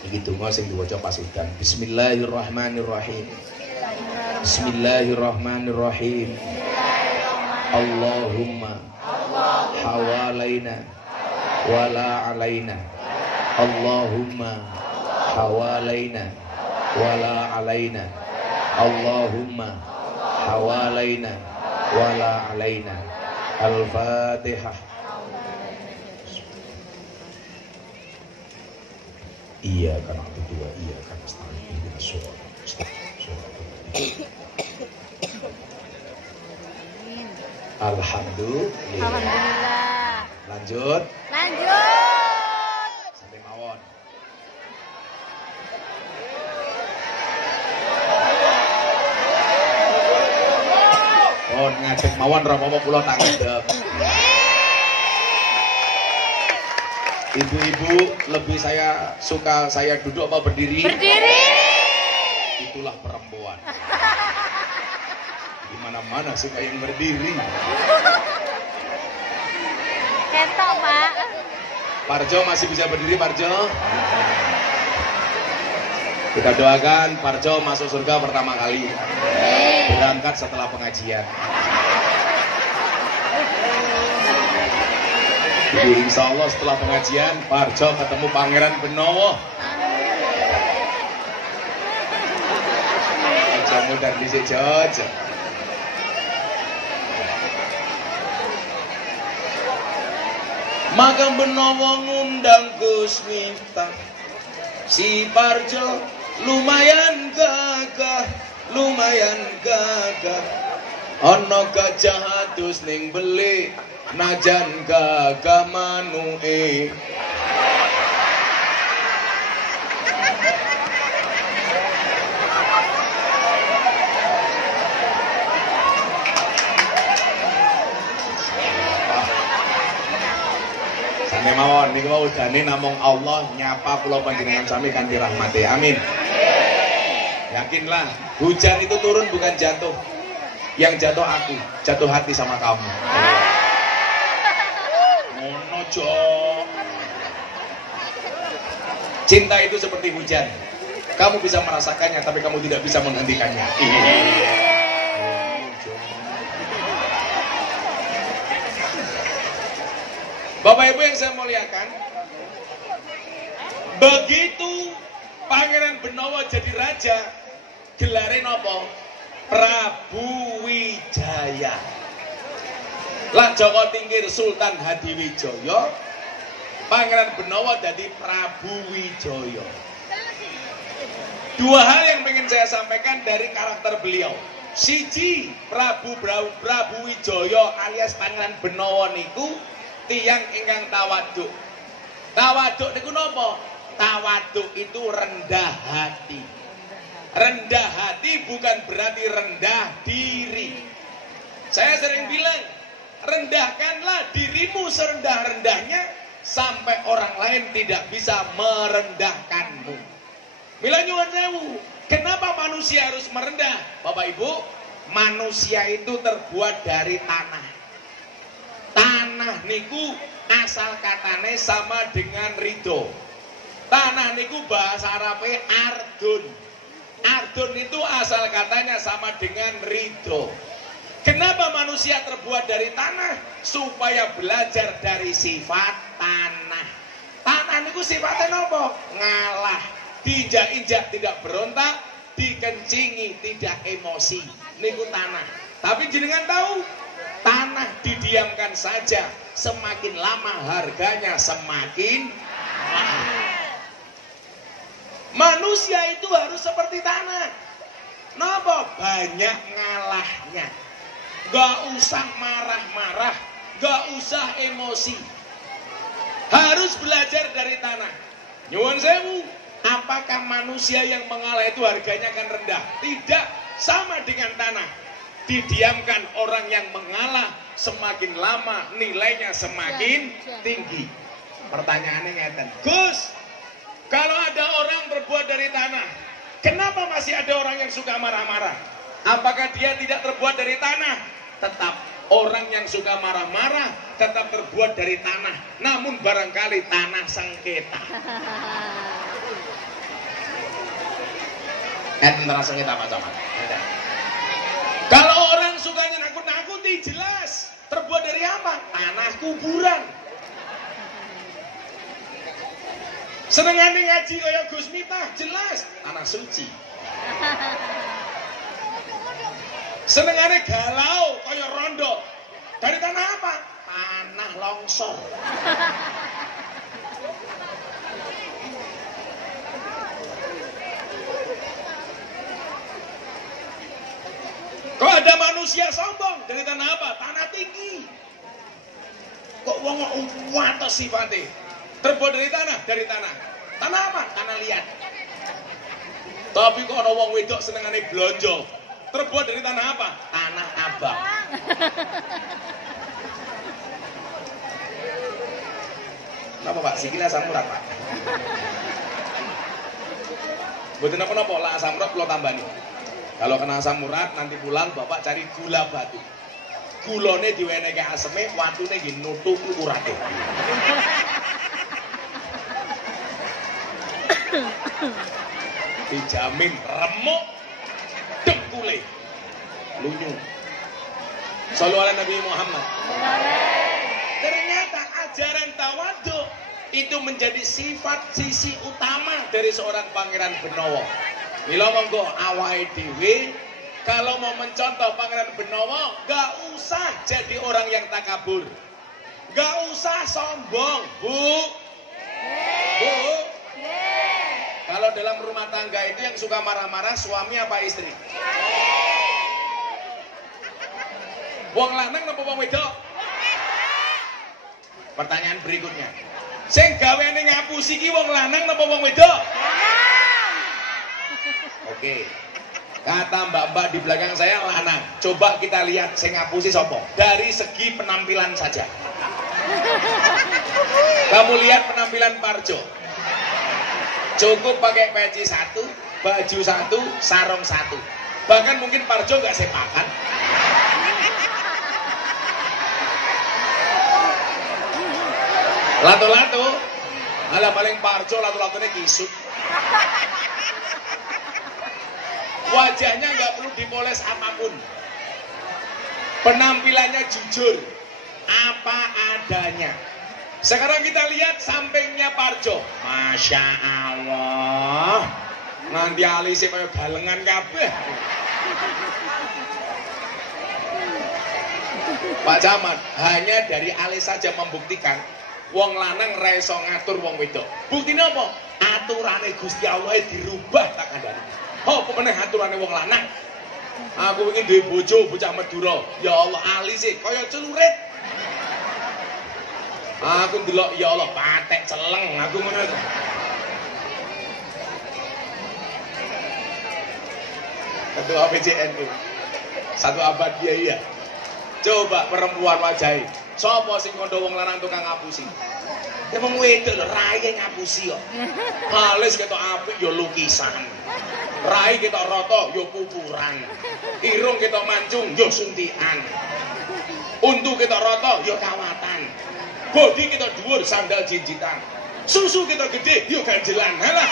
Iki donga sing diwaca pas udan. Bismillahirrahmanirrahim. Bismillahirrahmanirrahim. Allahumma hawalaina wala alaina. Allahumma hawalaina wala alaina. Allahumma hawalaina wala alaina. Al-Fatihah. Iya kan aku dua iya kan nasta'in ihdinas shiratal mustaqim. Alhamdulillah. Lanjut. Sampai mawon. Oh ngadeg mawon ra apa kula tak ngadeg. Ibu-ibu lebih saya suka saya duduk apa berdiri? Berdiri. Itulah perempuan. Di mana-mana suka yang berdiri. Ketok, Pak. Parjo masih bisa berdiri, Parjo? Kita doakan Parjo masuk surga pertama kali. Berangkat setelah pengajian. Jadi insya Allah setelah pengajian Parjo ketemu Pangeran Benowo. Aja mudah dhisik Jojo. Maka Benowo ngundang Gus Miftah. Si Parjo lumayan gagah. Ono gajah atus ning beli. Najan gagah manuke. Sami mawon niku wau udane namung Allah nyapa kula panjenengan sami kanthi rahmate. Amin. Yakinlah, hujan itu turun bukan jatuh. Yang jatuh aku, jatuh hati sama kamu. ojo. Cinta itu seperti hujan. Kamu bisa merasakannya, tapi kamu tidak bisa menghentikannya. Bapak Ibu yang saya muliakan, begitu Pangeran Benowo jadi raja, gelare napa? Prabu Wijaya. Lah Jawa Tingkir Sultan Hadiwijaya, Pangeran Benowo jadi Prabu Wijaya. Dua hal yang ingin saya sampaikan dari karakter beliau. Siji, Prabu Wijaya alias Pangeran Benowo niku tiyang ingkang tawaduk. Tawaduk niku napa? Tawaduk itu rendah hati. Rendah hati bukan berarti rendah diri. Saya sering bilang, rendahkanlah dirimu serendah-rendahnya sampai orang lain tidak bisa merendahkanmu. Mila nyuwun sewu, kenapa manusia harus merendah? Bapak Ibu, manusia itu terbuat dari tanah. Tanah niku asal katane sama dengan ridho. Tanah niku bahasa Arabnya ardun. Ardun itu asal katanya sama dengan ridho. Kenapa manusia terbuat dari tanah? Supaya belajar dari sifat tanah. Tanah niku sifatnya apa? Ngalah, diinjak-injak tidak berontak, dikencingi tidak emosi. Niku tanah. Tapi jenengan tahu, tanah didiamkan saja, semakin lama harganya semakin mahal. Manusia itu harus seperti tanah. Napa? Banyak ngalahnya. Gak usah marah-marah, gak usah emosi. Harus belajar dari tanah. Nyuwun sewu, apakah manusia yang mengalah itu harganya akan rendah? Tidak, sama dengan tanah. Didiamkan orang yang mengalah, semakin lama nilainya semakin tinggi. Pertanyaannya ngeten, Gus, kalau ada orang terbuat dari tanah, kenapa masih ada orang yang suka marah-marah? Apakah dia tidak terbuat dari tanah? Tetap orang yang suka marah-marah tetap terbuat dari tanah. Namun barangkali tanah sengketa. Tentara sengketa macam-macam. Kalau orang sukanya nakut-nakuti, jelas terbuat dari apa? Tanah kuburan. Senengane ngaji kaya Gus Miftah, jelas tanah suci. Senengane galau kaya rondo, dari tanah apa? Tanah longsor. Kok ada manusia sombong, dari tanah apa? Tanah tinggi. Kok wong wates sifate? Terbuat dari tanah, Tanah apa? Tanah liat. Tapi kok ada wong wedok senengane blonjo. Terbuat dari tanah apa? Tanah abang. Napa Pak? Sikile asam urat Pak. Mboten napa-napa, lah asam urat kula tambani. Kalau kena asam urat nanti pulang Bapak cari gula batu. Gulone diwenehke aseme, watune nggih nutupi urate. Dijamin remuk dekule lunyu. Shallu ala Nabi Muhammad. Ternyata ajaran tawaduk itu menjadi sifat sisi utama dari seorang Pangeran Benowo. Mila monggo awake dhewe kalau mau mencontoh Pangeran Benowo, gak usah jadi orang yang takabur, gak usah sombong, Bu. Kalau dalam rumah tangga itu yang suka marah-marah suami apa istri? Wong lanang napa wong wedok? Pertanyaan berikutnya. Sing gaweane ngapusi iki wong lanang napa wong wedok? Oke. Kata mbak-mbak di belakang saya lanang. Coba kita lihat sing ngapusi sapa? Dari segi penampilan saja. Kamu lihat penampilan Parjo. Cukup pakai peci satu, baju satu, sarung satu. Bahkan mungkin Parjo nggak sepakan. Lato-lato. Alah paling parjo lato-latone kisut. Wajahnya nggak perlu dipoles apapun. Penampilannya jujur, apa adanya. Sekarang kita lihat sampingnya Parjo. Masya Allah. Nanti alisnya kayak galengan kabeh. Pak Camat, hanya dari alis saja membuktikan wong lanang ra iso ngatur wong wedok. Buktine apa? Aturane Gusti Allah dirubah tak kandhani. Apa meneh aturane wong lanang? Aku ingin duwe bojo bocah Madura. Ya Allah alise kaya celurit. Aku ndelok ya Allah patek celeng aku ngono to. Ketua PCNU. Satu abad dia iya. Coba perempuan wajahe. Sopo sing kandha wong lanang tukang ngapusi? Ya wong wedok lho raine ngapusi kok. Alis ketok apik ya lukisan. Rai ketok rata ya pupuran. Irung ketok mancung ya suntikan. Untu ketok rata ya kawatan. Bodi ketok dhuwur sandal jinjitan. Susu ketok gede ya ganjelan. Halah.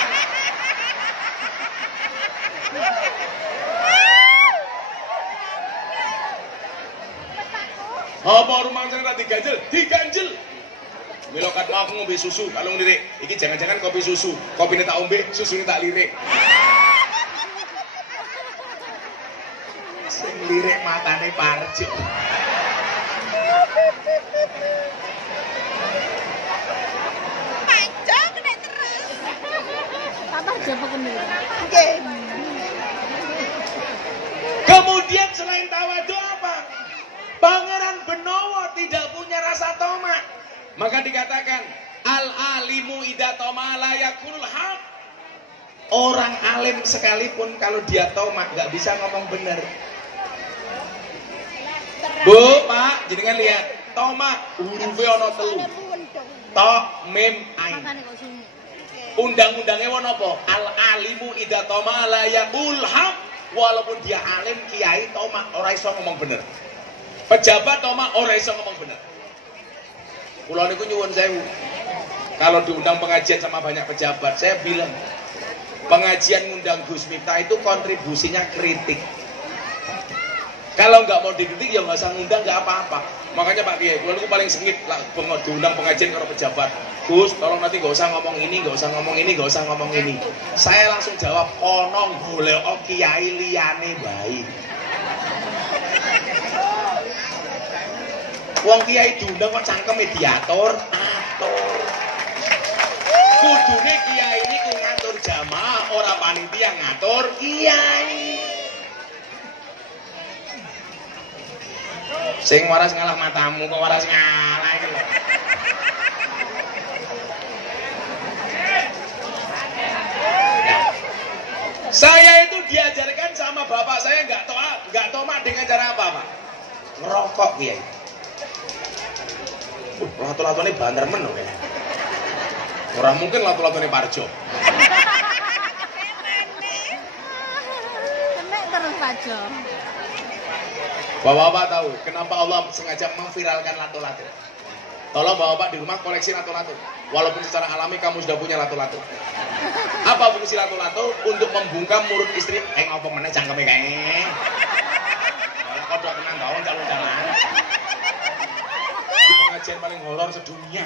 Apa rumah saya tak diganjel? Diganjel. Milokat mau aku ngombe susu, kalau ngelirik. Iki jangan-jangan kopi susu. Kopi ini tak ombe, susu ini tak lirik. Sing lirik matane Parjo. Parjo kena terus. Apa jawab kena? Kemudian selain tawadu apa? Pangeran Benowo tidak punya rasa tomak. Maka dikatakan al-alimu idza toma la yakulul haq. Orang alim sekalipun kalau dia tomak nggak bisa ngomong benar. Bu, Pak, jenengan lihat tomak hurufe ana 3. To, mim, ain. Undang-undangnya ana apa? Al-alimu idza toma la yakul haq. Walaupun dia alim kiai tomak ora iso ngomong bener. Pejabat tomak ora iso ngomong bener. Kula niku nyuwun sewu. Kalau diundang pengajian sama banyak pejabat, saya bilang pengajian ngundang Gus Miftah itu kontribusinya kritik. Kalau nggak mau dikritik ya nggak usah ngundang, nggak apa-apa. Makanya Pak Kiai, kula niku paling sengit lah diundang pengajian karo pejabat. Gus, tolong nanti nggak usah ngomong ini, nggak usah ngomong ini, nggak usah ngomong ini. Saya langsung jawab, kono golek kiai liyane bae. Wong kiai diundang kok cangkeme diatur, atur. Kudune kiai niku ngatur jamaah, ora panitia ngatur kiai. Sing waras ngalah matamu kok waras ngalah iki lho. Saya itu diajarkan sama bapak saya nggak tomak dengan cara apa, Pak? Ngerokok kiai. Lato-latone banter men kok. Ora mungkin lato-latone Parjo. Kenek terus Parjo. Bapak-bapak tahu kenapa Allah sengaja memviralkan lato-lato? Tolong bapak-bapak di rumah koleksi lato-lato. Walaupun secara alami kamu sudah punya lato-lato. Apa fungsi lato-lato? Untuk membungkam mulut istri. Ngopo meneh cangkeme kae. Kalau kodok tenang tau calon-calon. Pengajian paling horor sedunia.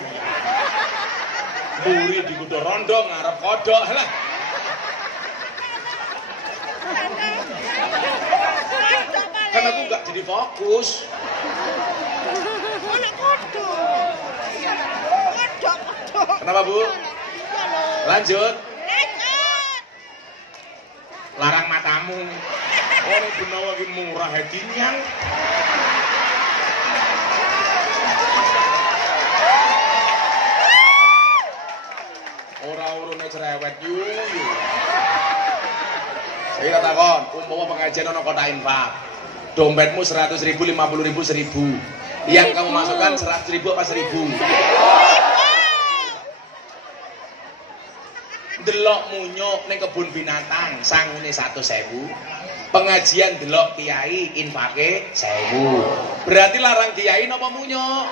Buri di kudo rondo ngarep kodok lah. Kan aku nggak jadi fokus. Kenapa Bu? Lanjut. Larang matamu. Orang Benowo iki murah hadinya. Ora-urune cerewet yu. Saya takon, umpama pengajian ana kotak infak. Dompetmu 100.000, 50.000, 1.000. Yang kamu masukkan 100.000 apa 1.000? Delok munyuk ning kebun binatang sangune 100.000. Pengajian delok kiai infake 1.000. Berarti larang kiai napa munyuk?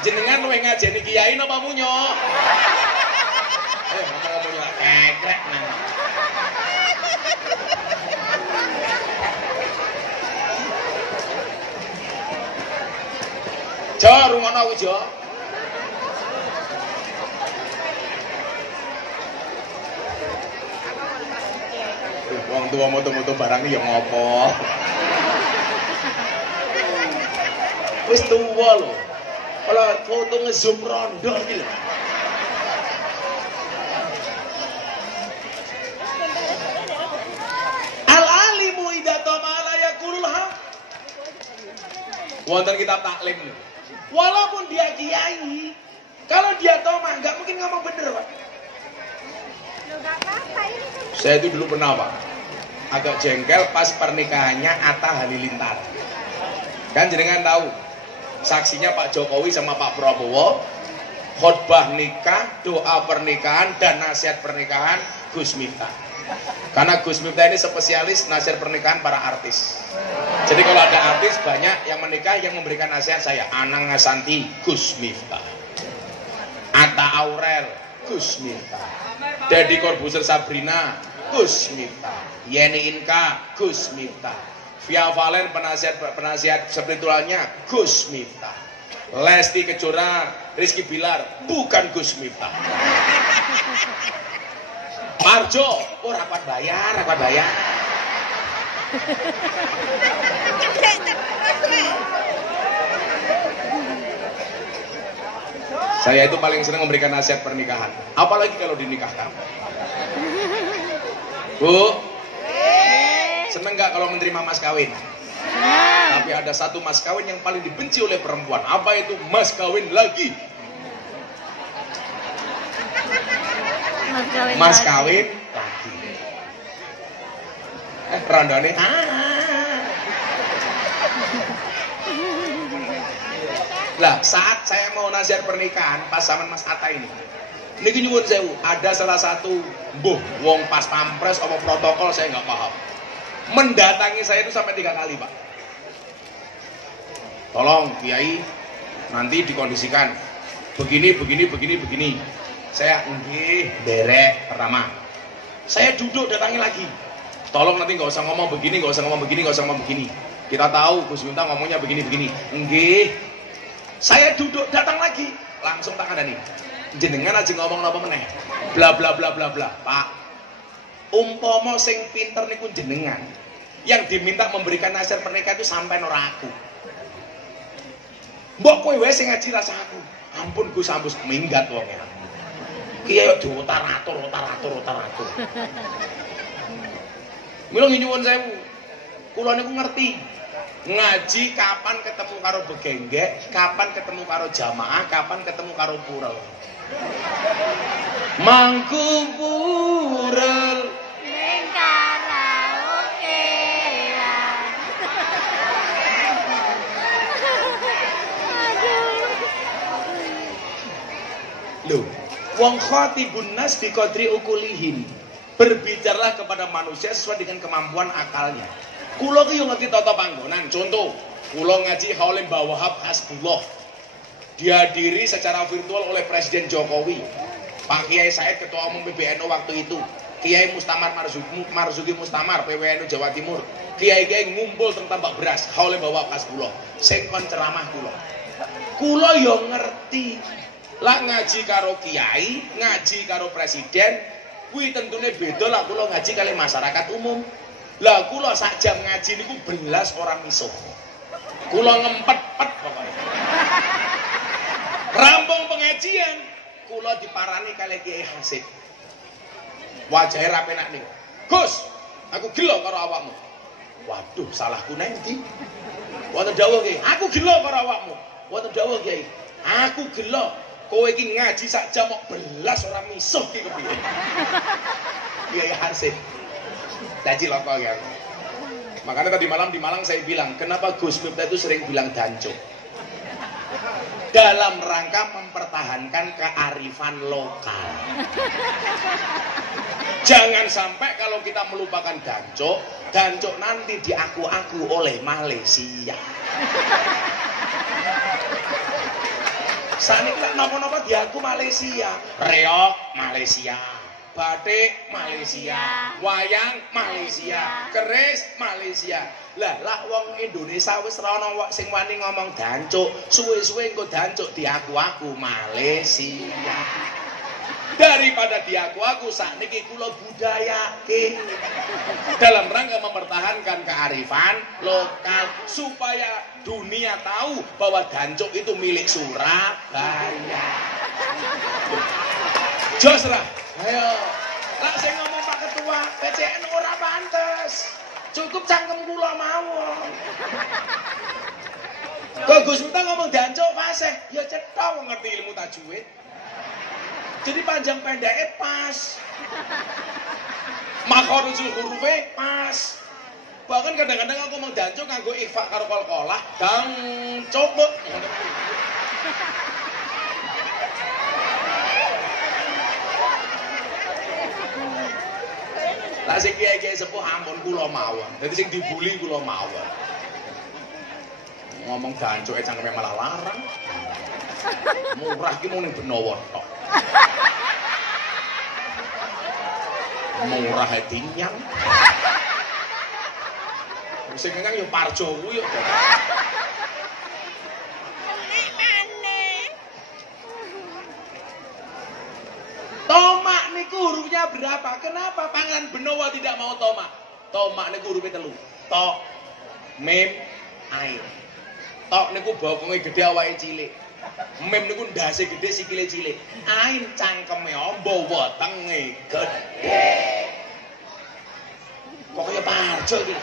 jenengan luwih ngajeni kiai napa munyo? Ngomong munyo kekrek nang. Jo rungono kuwi Jo. Wong tua moto-moto barang ya ngopo. Wis tuwa lho. Kalau foto ngezoom rondo iki lho. Al-alimu idza tamala yaqulul haq. Wonten kitab taklim. Walaupun dia kiai, kalau dia toma enggak mungkin ngomong bener, Pak. Saya itu dulu pernah, Pak, agak jengkel pas pernikahannya Atta Halilintar. Kan jenengan tahu, saksinya Pak Jokowi sama Pak Prabowo, khotbah nikah, doa pernikahan, dan nasihat pernikahan Gus Miftah. Karena Gus Miftah ini spesialis nasihat pernikahan para artis. Jadi kalau ada artis banyak yang menikah yang memberikan nasihat saya, Anang Asanti, Gus Miftah, Atta Aurel, Gus Miftah, Deddy Corbuzier Sabrina, Gus Miftah, Yeni Inka, Gus Miftah, Via Valen penasihat spiritualnya Gus Miftah, Lesti Kejora, Rizky Bilar, bukan Gus Miftah. Marjo, oh rapat bayar. Saya itu paling senang memberikan nasihat pernikahan, apalagi kalau dinikahkan. Bu, seneng nggak kalau menerima mas kawin? Tapi ada satu mas kawin yang paling dibenci oleh perempuan. Apa itu? Mas kawin lagi. Mas kawin lagi. Randane. Lah, saat saya mau nasihat pernikahan pas zaman Mas Atta ini, niki nyuwun sewu, ada salah satu mbuh wong pas pampres apa protokol saya nggak paham, mendatangi saya itu sampai 3 kali, Pak. Tolong Kiai nanti dikondisikan begini. Saya nggih derek pertama. Saya duduk datangi lagi. Tolong nanti nggak usah ngomong begini. Kita tahu Gus Miftah ngomongnya begini. Nggih. Saya duduk datang lagi, langsung tak ada nih. Jenengan aja ngomong apa meneh. Bla bla bla bla bla. Pak, umpomo sing pinter niku jenengan. Yang diminta memberikan nasihat pernikahan itu sampai ora aku. Mbok kowe wae sing ngaji rasa aku. Ampun Gus Ambus minggat wonge. Kiye yo diotar-atur. Mila nyuwun sewu. Kula niku ngerti. Ngaji kapan ketemu karo begenggek, kapan ketemu karo jamaah, kapan ketemu karo purel. Mangku purel ning karaokean. Loh, wong khatibun nas bi qadri ukulihim. Berbicaralah kepada manusia sesuai dengan kemampuan akalnya. Kulo ki yo ngerti tata panggonan. Contoh, kulo ngaji Haulem Bawahab Hasbullah. Dihadiri secara virtual oleh Presiden Jokowi, Pak Kiai Said Ketua Umum PBNU waktu itu, Kiai Mustamar Marzuki Mustamar PWNU Jawa Timur, Kiai-kiai ngumpul tentang Pak Beras, Haulem Bawahab Hasbullah. Sing kon ceramah kulo. Kulo yo ngerti. Lah ngaji karo kiai, ngaji karo presiden, kuwi tentune beda lah kulo ngaji kali masyarakat umum. Lah kula sak jam ngaji niku belas orang misuh. Kula ngempet-pet pokoknya. Rampung pengajian, kula diparani kali Kiai Hasib. Wajahe ra penak niku. Gus, aku gelo karo awakmu. Waduh, salahku nang ndi? Wonten dawuh Kiai, aku gelo karo awakmu. Wonten dawuh Kiai, aku gelo. Kowe iki ngaji sak jam kok belas orang misuh iki kepiye? Kiai Hasib. Daji lokal ya. Makanya tadi malam di Malang saya bilang, kenapa Gus Miftah itu sering bilang dancuk? Dalam rangka mempertahankan kearifan lokal. Jangan sampai kalau kita melupakan dancuk nanti diaku-aku oleh Malaysia. Saniki lek napa-napa diaku Malaysia. Reok Malaysia. Batik Malaysia, wayang Malaysia, keris Malaysia. Lah wong Indonesia wis ora ana sing wani ngomong dancuk, suwe-suwe engko dancuk diaku-aku Malaysia. Daripada diaku-aku sakniki kula budayake dalam rangka mempertahankan kearifan lokal supaya dunia tahu bahwa dancuk itu milik Surabaya. Jos lah. Ayo, lah sing ngomong Pak Ketua, PCN ora pantes. Cukup cangkem kula mawon. Kok Gus Miftah ngomong dancuk fasih, ya cetha wong ngerti ilmu tajwid. Jadi panjang pendeknya pas. Makharujul hurufe pas. Bahkan kadang-kadang aku ngomong dancuk nganggo ikhfa karo qalqalah, dancuk. Lah sing kiai-kiai sepuh ampun kula mawon. Dadi sing dibuli kula mawon. Ngomong dancuke cangkeme malah larang. Murah ki mung ning Benowo tok. Murah e dinyang. Sing kang yo Parjo kuwi yo. Tomak niku hurufnya berapa? Kenapa Pangeran Benowo tidak mau tomak? Tomak niku hurufnya 3. Tok, mim, ain. Tok niku bokonge gede awake cilik. Mim niku ndase gede sikile cilik. Ain cangkeme ombo wetenge gede. Kok kaya Parjo iki.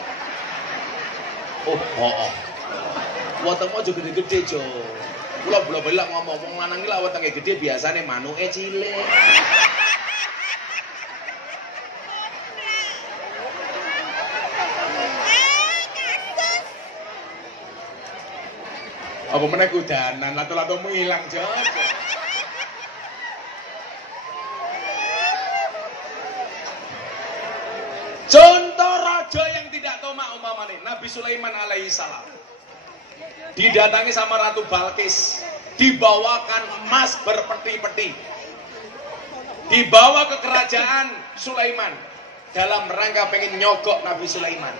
Oh. Wetengmu aja gede-gede, Jo. Kula bola-bola ngomong wong lanang iki lak wetenge gedhe biasane manuke cilik. Apa meneh kudanan, lato-latomu ilang, Jo. Contoh raja yang tidak tomak umpamane Nabi Sulaiman alaihi salam. Didatangi sama Ratu Balkis, dibawakan emas berpeti-peti, dibawa ke kerajaan Sulaiman dalam rangka pengen nyogok Nabi Sulaiman.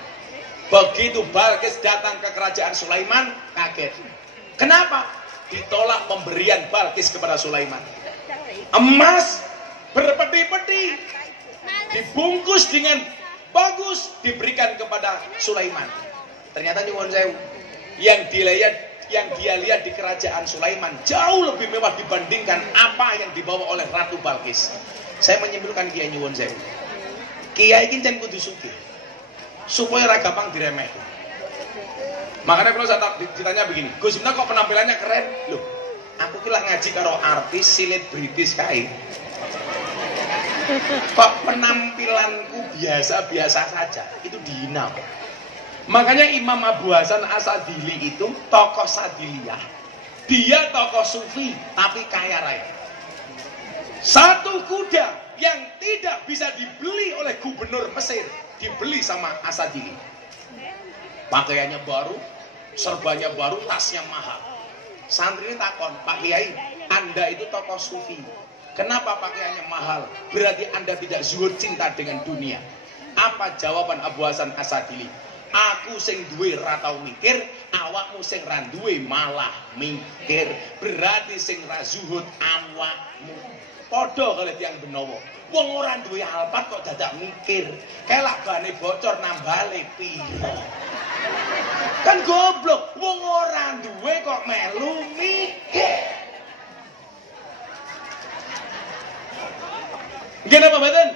Begitu Balkis datang ke kerajaan Sulaiman, kaget. Kenapa? Ditolak pemberian Balkis kepada Sulaiman. Emas berpeti-peti, dibungkus dengan bagus, diberikan kepada Sulaiman. Ternyata nyuwun sewu, yang dia lihat di kerajaan Sulaiman jauh lebih mewah dibandingkan apa yang dibawa oleh Ratu Balkis. Saya menyimpulkan Kiai nyuwun sewu, Kiai iki jan kudu sugih supaya ora gampang diremehkan. Makanya kalau saya ditanya begini, Gus Miftah kok penampilannya keren? Loh, aku ki lak ngaji karo artis silit British kae. Kok penampilanku biasa-biasa saja, itu dihina kok. Makanya Imam Abu Hasan Asadili itu tokoh Sadiliyah. Dia tokoh sufi tapi kaya raya. Satu kuda yang tidak bisa dibeli oleh gubernur Mesir dibeli sama Asadili. Pakaiannya baru, serbanya baru, tasnya mahal. Santri ini takon, Pak Kiai, Anda itu tokoh sufi. Kenapa pakaiannya mahal? Berarti Anda tidak zuhud cinta dengan dunia. Apa jawaban Abu Hasan Asadili? Aku sing duwe ra tau mikir, awakmu sing ra duwe malah mikir. Berarti sing ra zuhud awakmu. Padha kali tiyang Benowo. Wong ora duwe alpat kok dadak mikir. Kelak bane bocor nambale piro. Kan goblok, wong ora duwe kok melu mikir. Nggih napa mboten?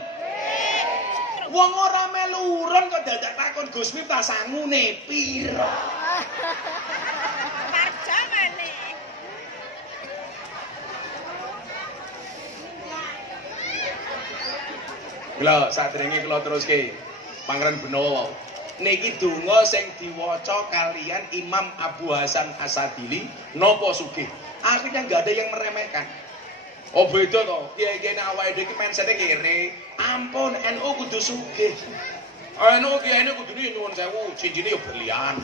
Wong ora melu urun kok dadak takon Gus Miftah sangune piro. Parja meneh. Lho, sadurunge kula teruske Pangeran Benowo. Niki donga sing diwaca kalian Imam Abu Hasan Asadili napa sugih. Akhirnya enggak ada yang meremehkan. Oh beda toh, kiai-kiai nek awake dhewe iki mindset-e kere. Ampun, NU kudu sugih. NU kiai-ne kudune nyuwun sewu, cincinnya yo berlian.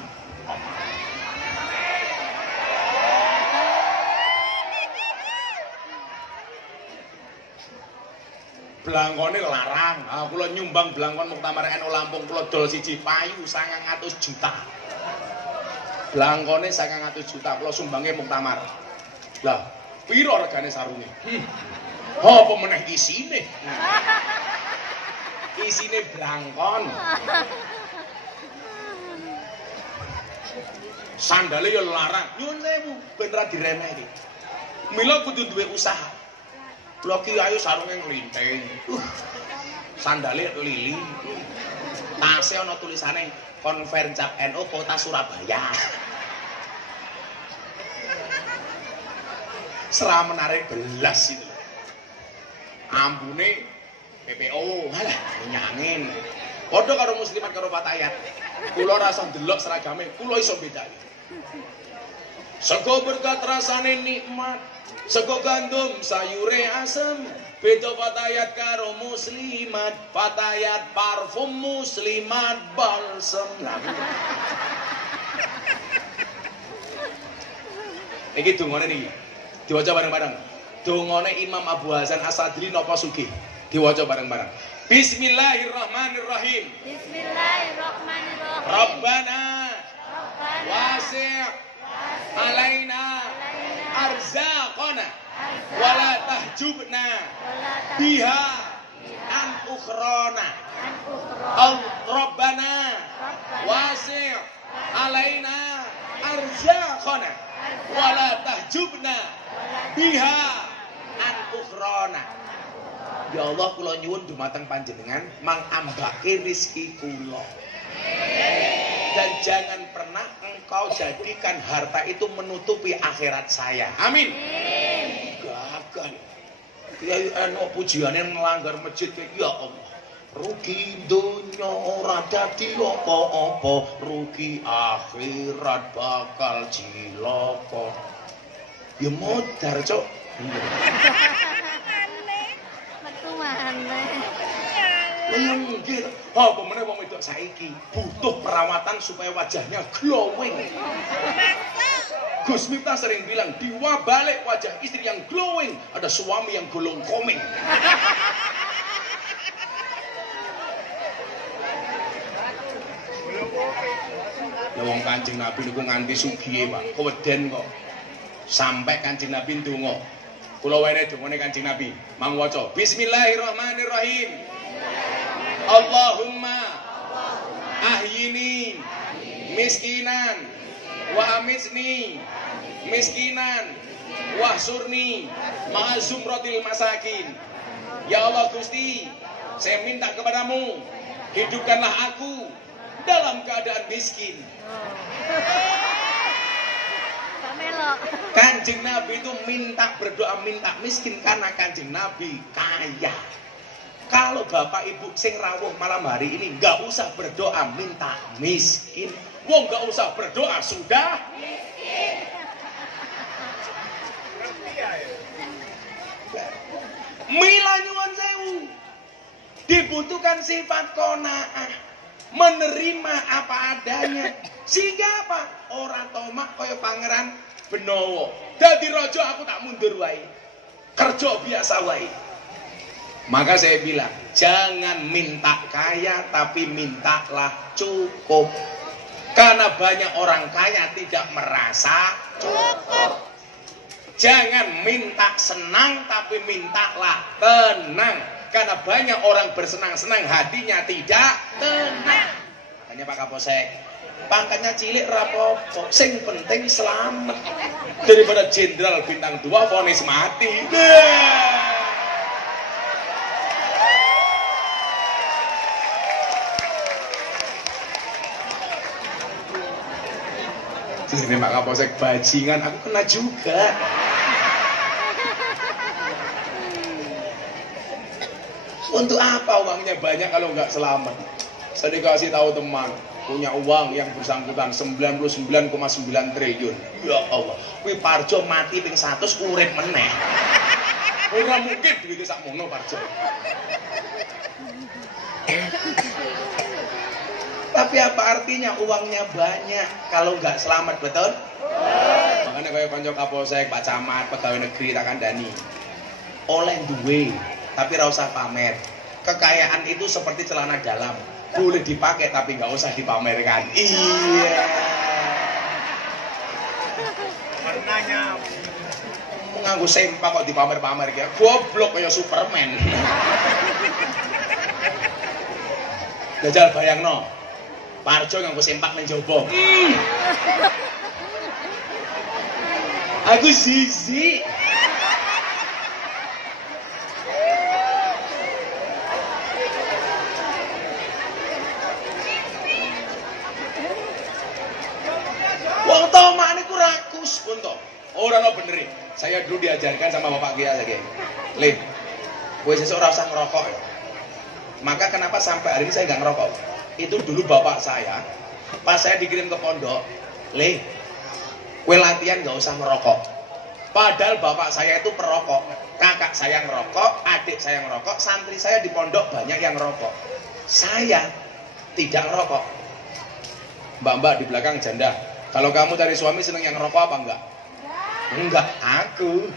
Blangkone larang. Ah kula nyumbang blangkon Muktamar NU Lampung kula dol siji payu 900 juta. Blangkone 900 juta kula sumbange Muktamar. Lah, piro regane sarunge? Apa meneh isine? Isine blangkon. Sandale ya larang. Nyuwun sewu, ben ra diremehi. Mila kudu duwe usaha. Lho ki ayo sarunge nglinting. Sandale lili. Tase ana tulisane Konferencap NU Kota Surabaya. Seramenare belas itu. Ambune PPO, halah nyangin. Padha karo muslimat karo fatayat. Kula rasa ndelok seragame, kula iso bedani. Sego berkat rasane nikmat, sego gandum sayure asem, beda fatayat karo muslimat, fatayat parfum muslimat balsem. Iki dungane niki. Diwaca bareng-bareng. Dungane Imam Abu Hasan As-Sadili napa sugih? Diwaca bareng-bareng. Bismillahirrahmanirrahim. Bismillahirrahmanirrahim. Rabbana wasi' alaina arzaqana wala tahjubna biha an ukhrana. Rabbana wasi' alaina arzaqana wala tahjubna biha an ukhrana. Ya Allah kula nyuwun dumateng panjenengan mangambake rezeki kula. Dan jangan pernah engkau jadikan harta itu menutupi akhirat saya. Amin. Gagal. Kiai NU pujiane melanggar masjid ya Allah. Rugi dunya ora dadi apa-apa, rugi akhirat bakal cilaka. Ya modar, Cuk. Mungkin apa meneh wong wedok saiki butuh perawatan supaya wajahnya glowing. Gus Miftah sering bilang di balik wajah istri yang glowing ada suami yang golong komeng. Ya wong Kanjeng Nabi niku nganti sugihe, Pak. Keweden kok. Sampai Kanjeng Nabi ndonga. Kula wene dongane Kanjeng Nabi. Mang waca Bismillahirrahmanirrahim. Allahumma ahyini miskinan wa amitni miskinan wahsurni ma'azumratil masakin. Ya Allah Gusti, saya minta kepadamu, hidupkanlah aku dalam keadaan miskin. Kanjeng Nabi itu berdoa minta miskin karena Kanjeng Nabi kaya. Kalau bapak ibu sing rawuh malam hari ini nggak usah berdoa minta miskin. Wong nggak usah berdoa sudah miskin. Mila nyuwun sewu. Dibutuhkan sifat qanaah, menerima apa adanya. Sehingga apa? Ora tomak kaya Pangeran Benowo. Dadi raja aku tak mundur wae. Kerja biasa wae. Maka saya bilang, jangan minta kaya tapi mintalah cukup. Karena banyak orang kaya tidak merasa cukup. Jangan minta senang tapi mintalah tenang. Karena banyak orang bersenang-senang hatinya tidak tenang. Makanya Pak Kapolsek, pangkatnya cilik rapopo, sing penting selamat. Daripada jenderal bintang 2 vonis mati. Ini Pak Kapolsek bajingan, aku kena juga. Untuk apa uangnya banyak kalau nggak selamat? Saya dikasih tahu teman, punya uang yang bersangkutan 99,9 triliun. Ya Allah, kuwi Parjo mati ping 100 urip meneh. Ora mungkin duitnya sakmono Parjo. Tapi apa artinya uangnya banyak kalau nggak selamat, betul? Makanya kayak konco Kapolsek, Pak Camat, pegawai negeri tak kandhani. Oleh duwe tapi ora usah pamer. Kekayaan itu seperti celana dalam, boleh dipakai tapi nggak usah dipamerkan. Iya. Warnanya nganggo sempak kok dipamer-pamer ya. Goblok kayak Superman. Jajal bayangno. Parjo nganggo sempak ning jaba. Aku zizi. Wong tomak niku rakus pun to. Ora ono bener. Saya dulu diajarkan sama Bapak Kiai lagi. Le, kowe sesuk ora usah ngerokok. Maka kenapa sampai hari ini saya nggak ngerokok? Itu dulu bapak saya, pas saya dikirim ke pondok, Le, kowe latihan nggak usah ngerokok. Padahal bapak saya itu perokok, kakak saya ngerokok, adik saya ngerokok, santri saya di pondok banyak yang ngerokok. Saya tidak ngerokok. Mbak-mbak di belakang janda, kalau kamu dari suami seneng yang ngerokok apa enggak? Enggak, aku.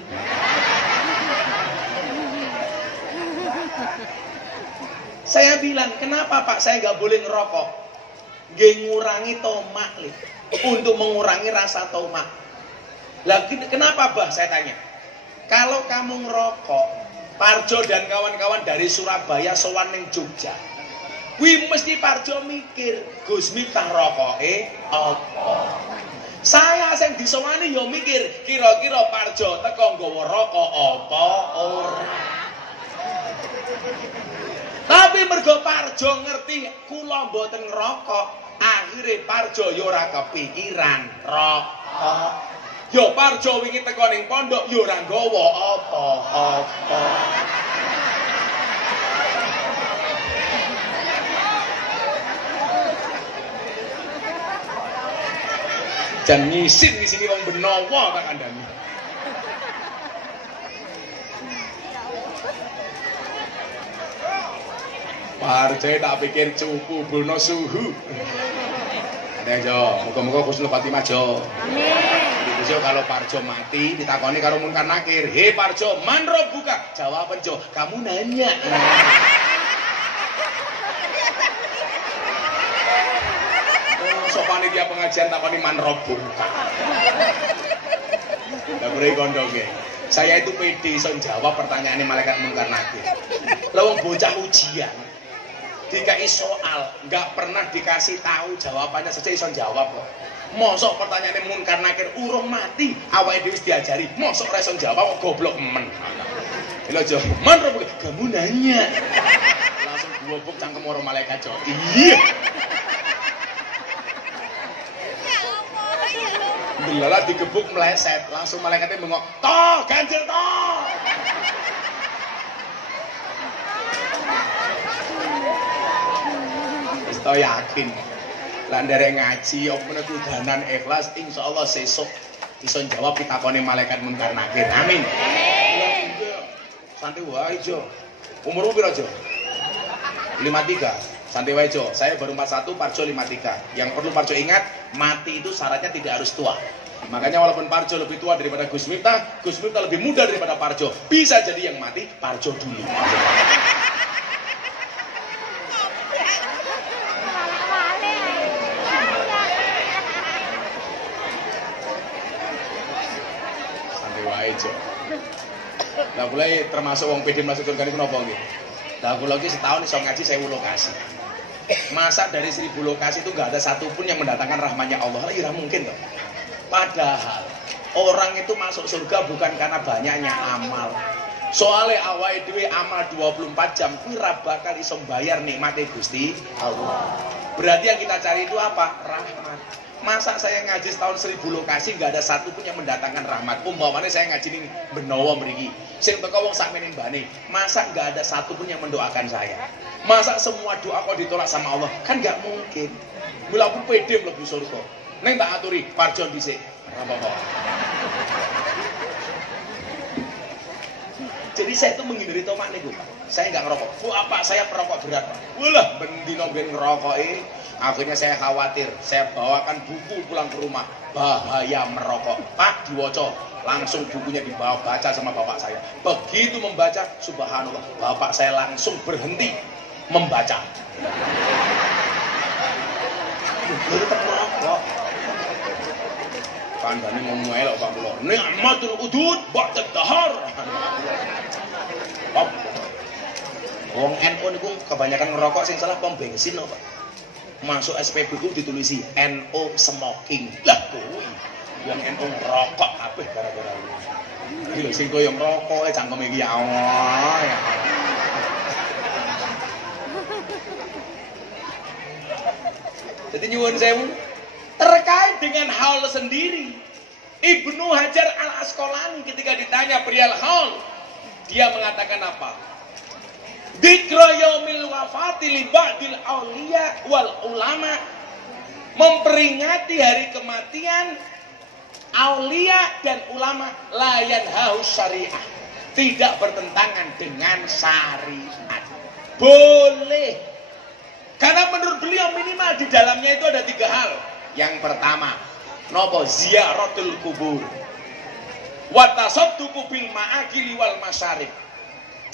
Saya bilang, kenapa Pak saya nggak boleh ngerokok? Nggak ngurangi tomak, untuk mengurangi rasa tomak. Lah kenapa Bah? Saya tanya. Kalau kamu ngerokok, Parjo dan kawan-kawan dari Surabaya sowan ning Jogja, kuwi mesti Parjo mikir, Gus Miftah rokoke apa? Saya sing disowani yo mikir, kira-kira Parjo teko nggawa rokok apa ora. Tapi mergo Parjo ngerti kula mboten ngerokok, akhire Parjo yo ora kepikiran rokok. Yo Parjo wingi teko ning pondok yo ora nggawa apa-apa. Jan ngisin di sini wong benowo tak kandhani. Parjo tak pikir cupu bono suhu. Ada Jo, muga-muga Husnul Khotimah Jo. Amin. Jo kalau Parjo mati ditakoni karo Munkar Nakir, "He Parjo, man robuka?" Jawaban Jo, "Kamu nanya." Sok panitia pengajian takoni man robuka. Lah mriki kondonge. Saya itu pede iso jawab pertanyaane malaikat Munkar Nakir. Lah wong bocah ujian dikai soal, nggak pernah dikasih tahu jawabannya saja iso jawab kok. Mosok pertanyaane Munkar Nakir urung mati, awake dhewe wis diajari, mosok ora iso jawab kok goblok men. Lho Jo, man robuka, kamu nanya. Langsung gobok cangkem orang malaikat Jo. Iya. Delala digebuk meleset, langsung malaikatnya bengok, "Toh, ganjil toh." Wis to yakin. Lah nderek ngaji apa menawa kudanan ikhlas insyaallah sesuk iso jawab pitakone malaikat Munkar Nakir. Amin. Amin. Santai wae Jo. Umurmu piro Jo? 53. Santai wae Jo. Saya baru 41, Parjo 53. Yang perlu Parjo ingat, mati itu syaratnya tidak harus tua. Makanya walaupun Parjo lebih tua daripada Gus Miftah lebih muda daripada Parjo. Bisa jadi yang mati Parjo dulu. Santai wae Jo. Lah mulai termasuk wong pede masuk surga niku napa nggih? Lah kula iki setahun iso ngaji 1000 lokasi. Masa dari 1000 lokasi itu gak ada satupun yang mendatangkan rahmatnya Allah? Ya mungkin toh. Padahal orang itu masuk surga bukan karena banyaknya amal. Soalnya awake dhewe amal 24 jam kuwi ra bakal iso bayar nikmate Gusti Allah. Berarti yang kita cari itu apa? Rahmat. Masa saya ngaji setahun 1000 lokasi nggak ada satupun yang mendatangkan rahmat. Umpamanya saya ngaji ning Benowo mriki, sing teko wong sakmene mbane, masa nggak ada satupun yang mendoakan saya? Masa semua doa kok ditolak sama Allah? Kan nggak mungkin. Mula aku pede mlebu surga. Neng tak aturi, Parjo dhisik. Apa-apa. Jadi saya itu menghindari tomat nih, Bu. Saya nggak ngerokok. Bu, apa saya perokok berat, Pak? Walah, bendino ben ngerokokin. Akhirnya saya khawatir. Saya bawakan buku pulang ke rumah. Bahaya merokok. Pak, diwoco. Langsung bukunya dibawa baca sama bapak saya. Begitu membaca, subhanallah, bapak saya langsung berhenti membaca. Tetap merokok. Kandani mau melok Pak kula. Ni'matul udud ba'da dahar. Pak. Wong NU niku kebanyakan ngerokok sing salah pom bensin kok, Pak. Masuk SPBU ditulisi NO smoking. Lah kuwi. Wong NU ngerokok kabeh gara-gara kuwi. Iki lho sing koyo ngerokoke cangkeme iki ya Allah. Jadi nyuwun sewu terkait dengan haul sendiri. Ibnu Hajar al-Asqalani ketika ditanya perihal haul, dia mengatakan apa? Dzikra yaumil wafati li ba'dil auliya wal ulama, memperingati hari kematian aulia dan ulama, layan haus syariah, tidak bertentangan dengan syariat, boleh. Karena menurut beliau minimal di dalamnya itu ada 3 hal. Yang pertama, nopo ziaratul kubur, wa tasadduqu bil ma'akili wal masyarib.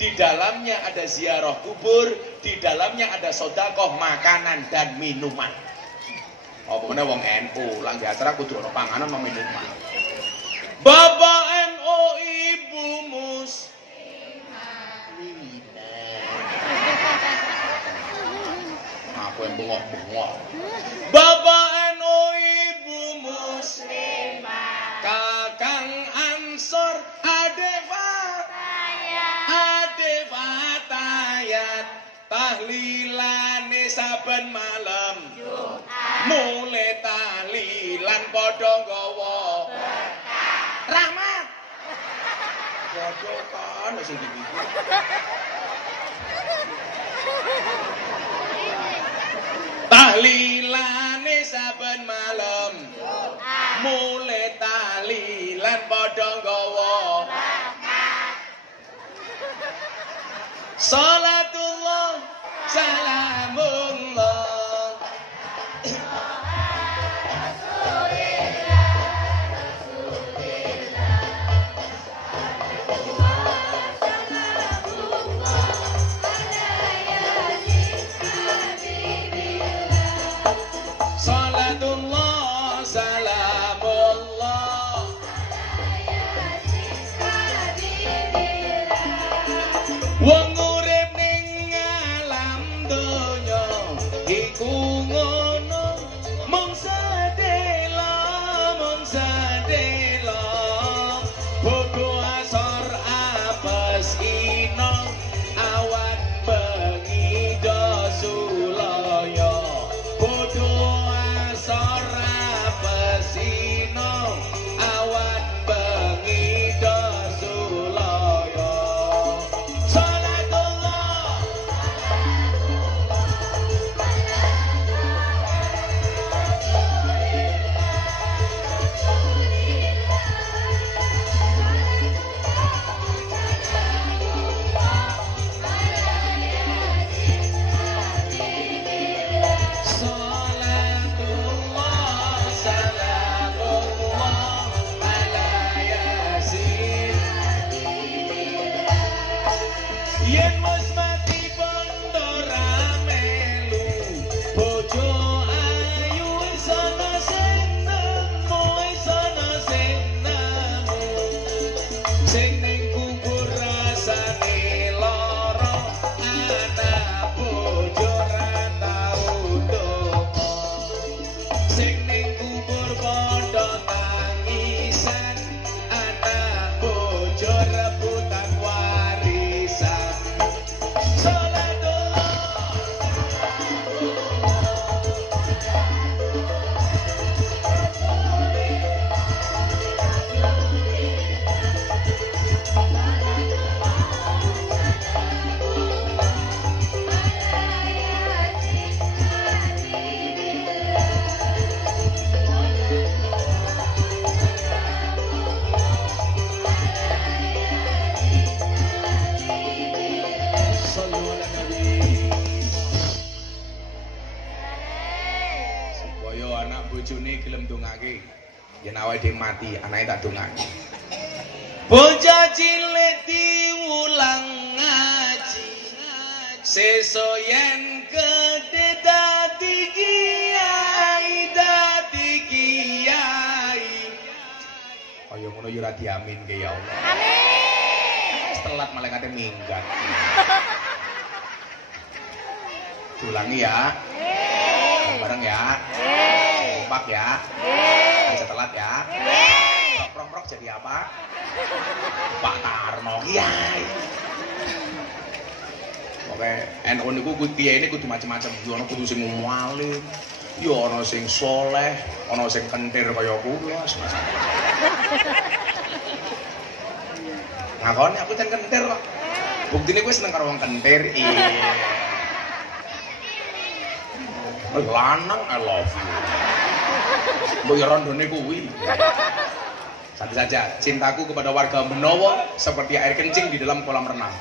Di dalamnya ada ziarah kubur, di dalamnya ada sedekah makanan dan minuman. Apa meneh wong NU, langge acara kudu ana panganan sama minuman. Bapak NU, Ibu aku yang bengok-bengok. Bapak NU, Ibu Muslimah, Kakang Ansor, Ade Fatayat, tahlilane saben malam Jumat, mulai tahlilan padha nggawa rahmat. Jodokan sing iki. Tahlilane saben malam mulai tahlilan padha nggawa salatullah salamullah wong urip ning alam donya iku ngono mung sedherek anak bojone gelem dongake. Yen awake dhewe mati, anake tak dongake. Bocah cilik diulang ngaji. Sesuk yen gedhe dadi kiai, dadi kiai. Kaya ngono yo ora diamin ke ya Allah. Amin. Wis telat malaikate minggat. Ulangi ya. Bareng ya. Kompak ya. Bisa telat ya. Prok-prok jadi apa? Pak Tarno kiai. Oke, NU niku kiai ini kudu macam-macam. Yo ana kudu sing mualim, yo ana sing soleh, ana sing kentir kaya kula. Ngakoni aku kan kentir kok. Buktine kowe seneng karo wong kentir. Iya. Lanang I love you. Mbok yo rondone kuwi. Santai saja, cintaku kepada warga Benowo seperti air kencing di dalam kolam renang.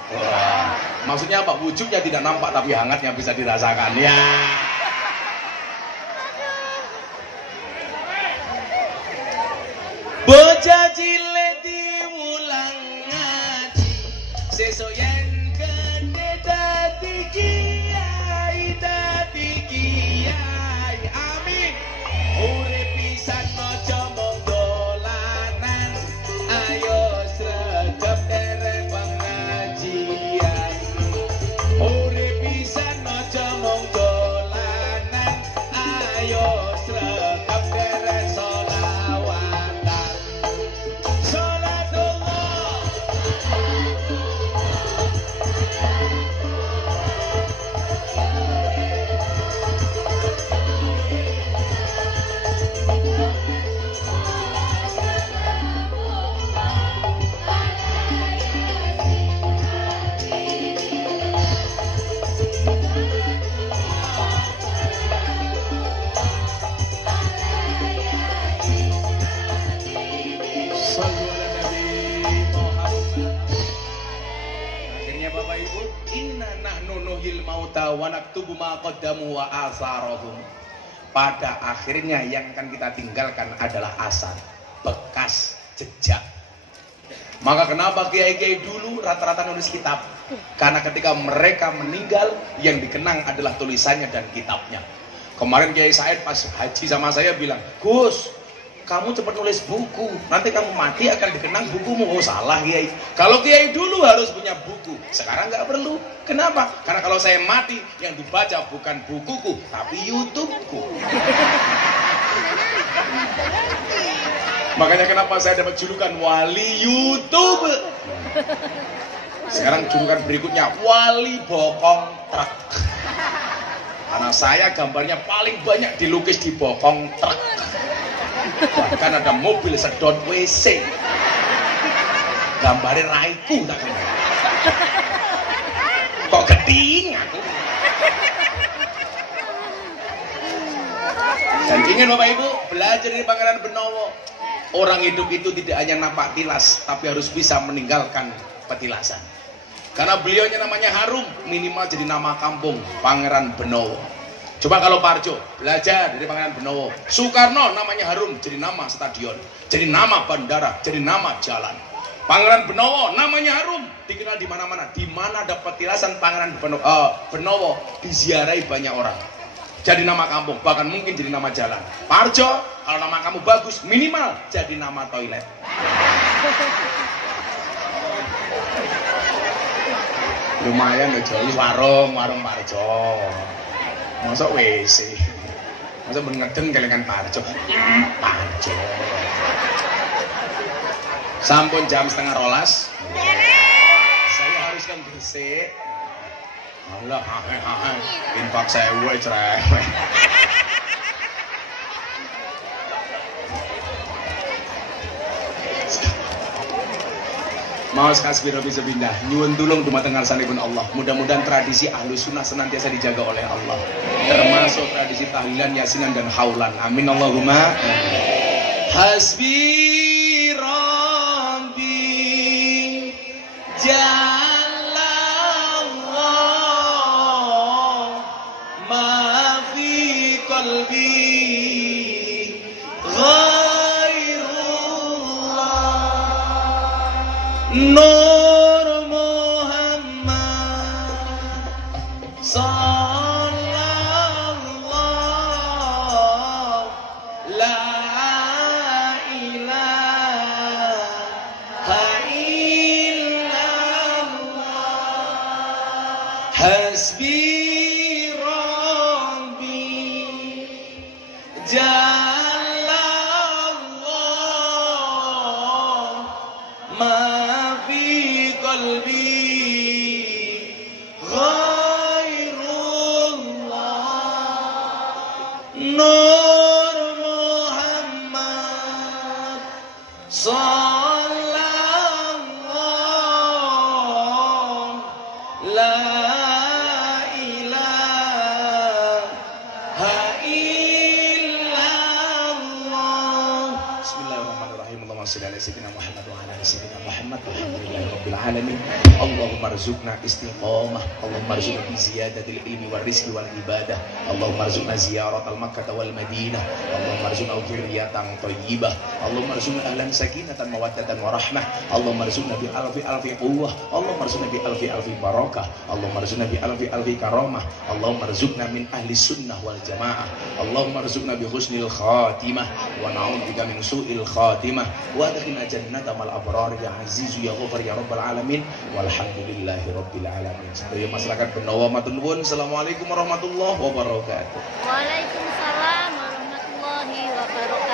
Maksudnya apa? Wujudnya tidak nampak tapi hangatnya bisa dirasakan. Ya. Bocah cilik diulang ngaji, sesuk yen gedhe dadi kiai, dadi kiai. Amin. Urip pisan aja mung dolanan, ayo sregep dereng pengajian. Urip pisan aja mung dolanan, ayo sregep dereng sholawatan. Sholatullah. Akhirnya Bapak Ibu, inna nahnu nuhyil mauta wa naktubu ma qaddamu wa atharahum. Pada akhirnya yang akan kita tinggalkan adalah asar, bekas, jejak. Maka kenapa kiai-kiai dulu rata-rata nulis kitab? Karena ketika mereka meninggal, yang dikenang adalah tulisannya dan kitabnya. Kemarin Kiai Said pas haji sama saya bilang, Gus, kamu cepat nulis buku, nanti kamu mati akan dikenang bukumu. Oh salah Kiai, kalau Kiai dulu harus punya buku, sekarang nggak perlu. Kenapa? Karena kalau saya mati, yang dibaca bukan bukuku, tapi YouTubeku. Makanya kenapa saya dapat julukan wali YouTube. Sekarang julukan berikutnya wali bokong truk. Karena saya gambarnya paling banyak dilukis di bokong truk. Bahkan ada mobil sedot WC, gambarnya raiku tak kena. Kok geding aku. Dan ingin Bapak Ibu belajar dari Pangeran Benowo, orang hidup itu tidak hanya nampak tilas, tapi harus bisa meninggalkan petilasan. Karena beliaunya namanya harum, minimal jadi nama kampung Pangeran Benowo. Coba kalau Parjo belajar dari Pangeran Benowo. Soekarno namanya harum, jadi nama stadion, jadi nama bandara, jadi nama jalan. Pangeran Benowo namanya harum, dikenal di mana-mana. Di mana ada petilasan Pangeran Benowo diziarahi banyak orang. Jadi nama kampung, bahkan mungkin jadi nama jalan. Parjo, kalau nama kamu bagus, minimal jadi nama toilet. Lumayan loh Joli, warung Parjo. Masuk WC, masuk ngedeng kelingan Parjo. Parjo. Sampun jam 11:30. Saya harus kan bersih. Allah, infak saya cerewet. Maos kasbiro bisa pindah nyuwun tulung dumateng ngarsanipun Allah. Mudah-mudahan tradisi Ahlus Sunnah senantiasa dijaga oleh Allah, termasuk tradisi tahlilan, yasinan dan haulan. Amin Allahumma. Hasbi Rabbi Jalallah ma fi qalbi Nur Muhammad sallallahu la ilaha illallah hasbi rabbi jalallah ma fi qalbi Nur Muhammad sallallahu la ilaha illallah. Bismillahirrahmanirrahim. Allahumma shalli ala sayyidina Muhammad wa ala ali sayyidina Muhammad walhamdulillahirabbil alamin. Allahumma arzuqna istiqamah, Allahumma arzuqna bi ziyadatil ilmi wal rizqi wal ibadah, Allahumma arzuqna ziyaratal Makkah wal Madinah, Allahumma arzuqna dzurriyyatan thayyibah, Allahumma arzuqna ahlan sakinatan mawaddatan wa rahmah, Allahumma arzuqna bi alfi quwwah, Allahumma arzuqna bi alfi barakah, Allahumma arzuqna bi alfi karamah, Allahumma arzuqna min ahli sunnah wal jamaah, Allahumma arzuqna bi husnil khatimah wa na'udzubika min su'il khatimah wa adkhilna jannata mal abrar ya azizu ya ghafar ya rabbal alamin. Walhamdulillahi rabbil alamin. Sedaya masyarakat Benowo matur nuwun. Assalamualaikum warahmatullahi wabarakatuh. Waalaikumsalam warahmatullahi wabarakatuh.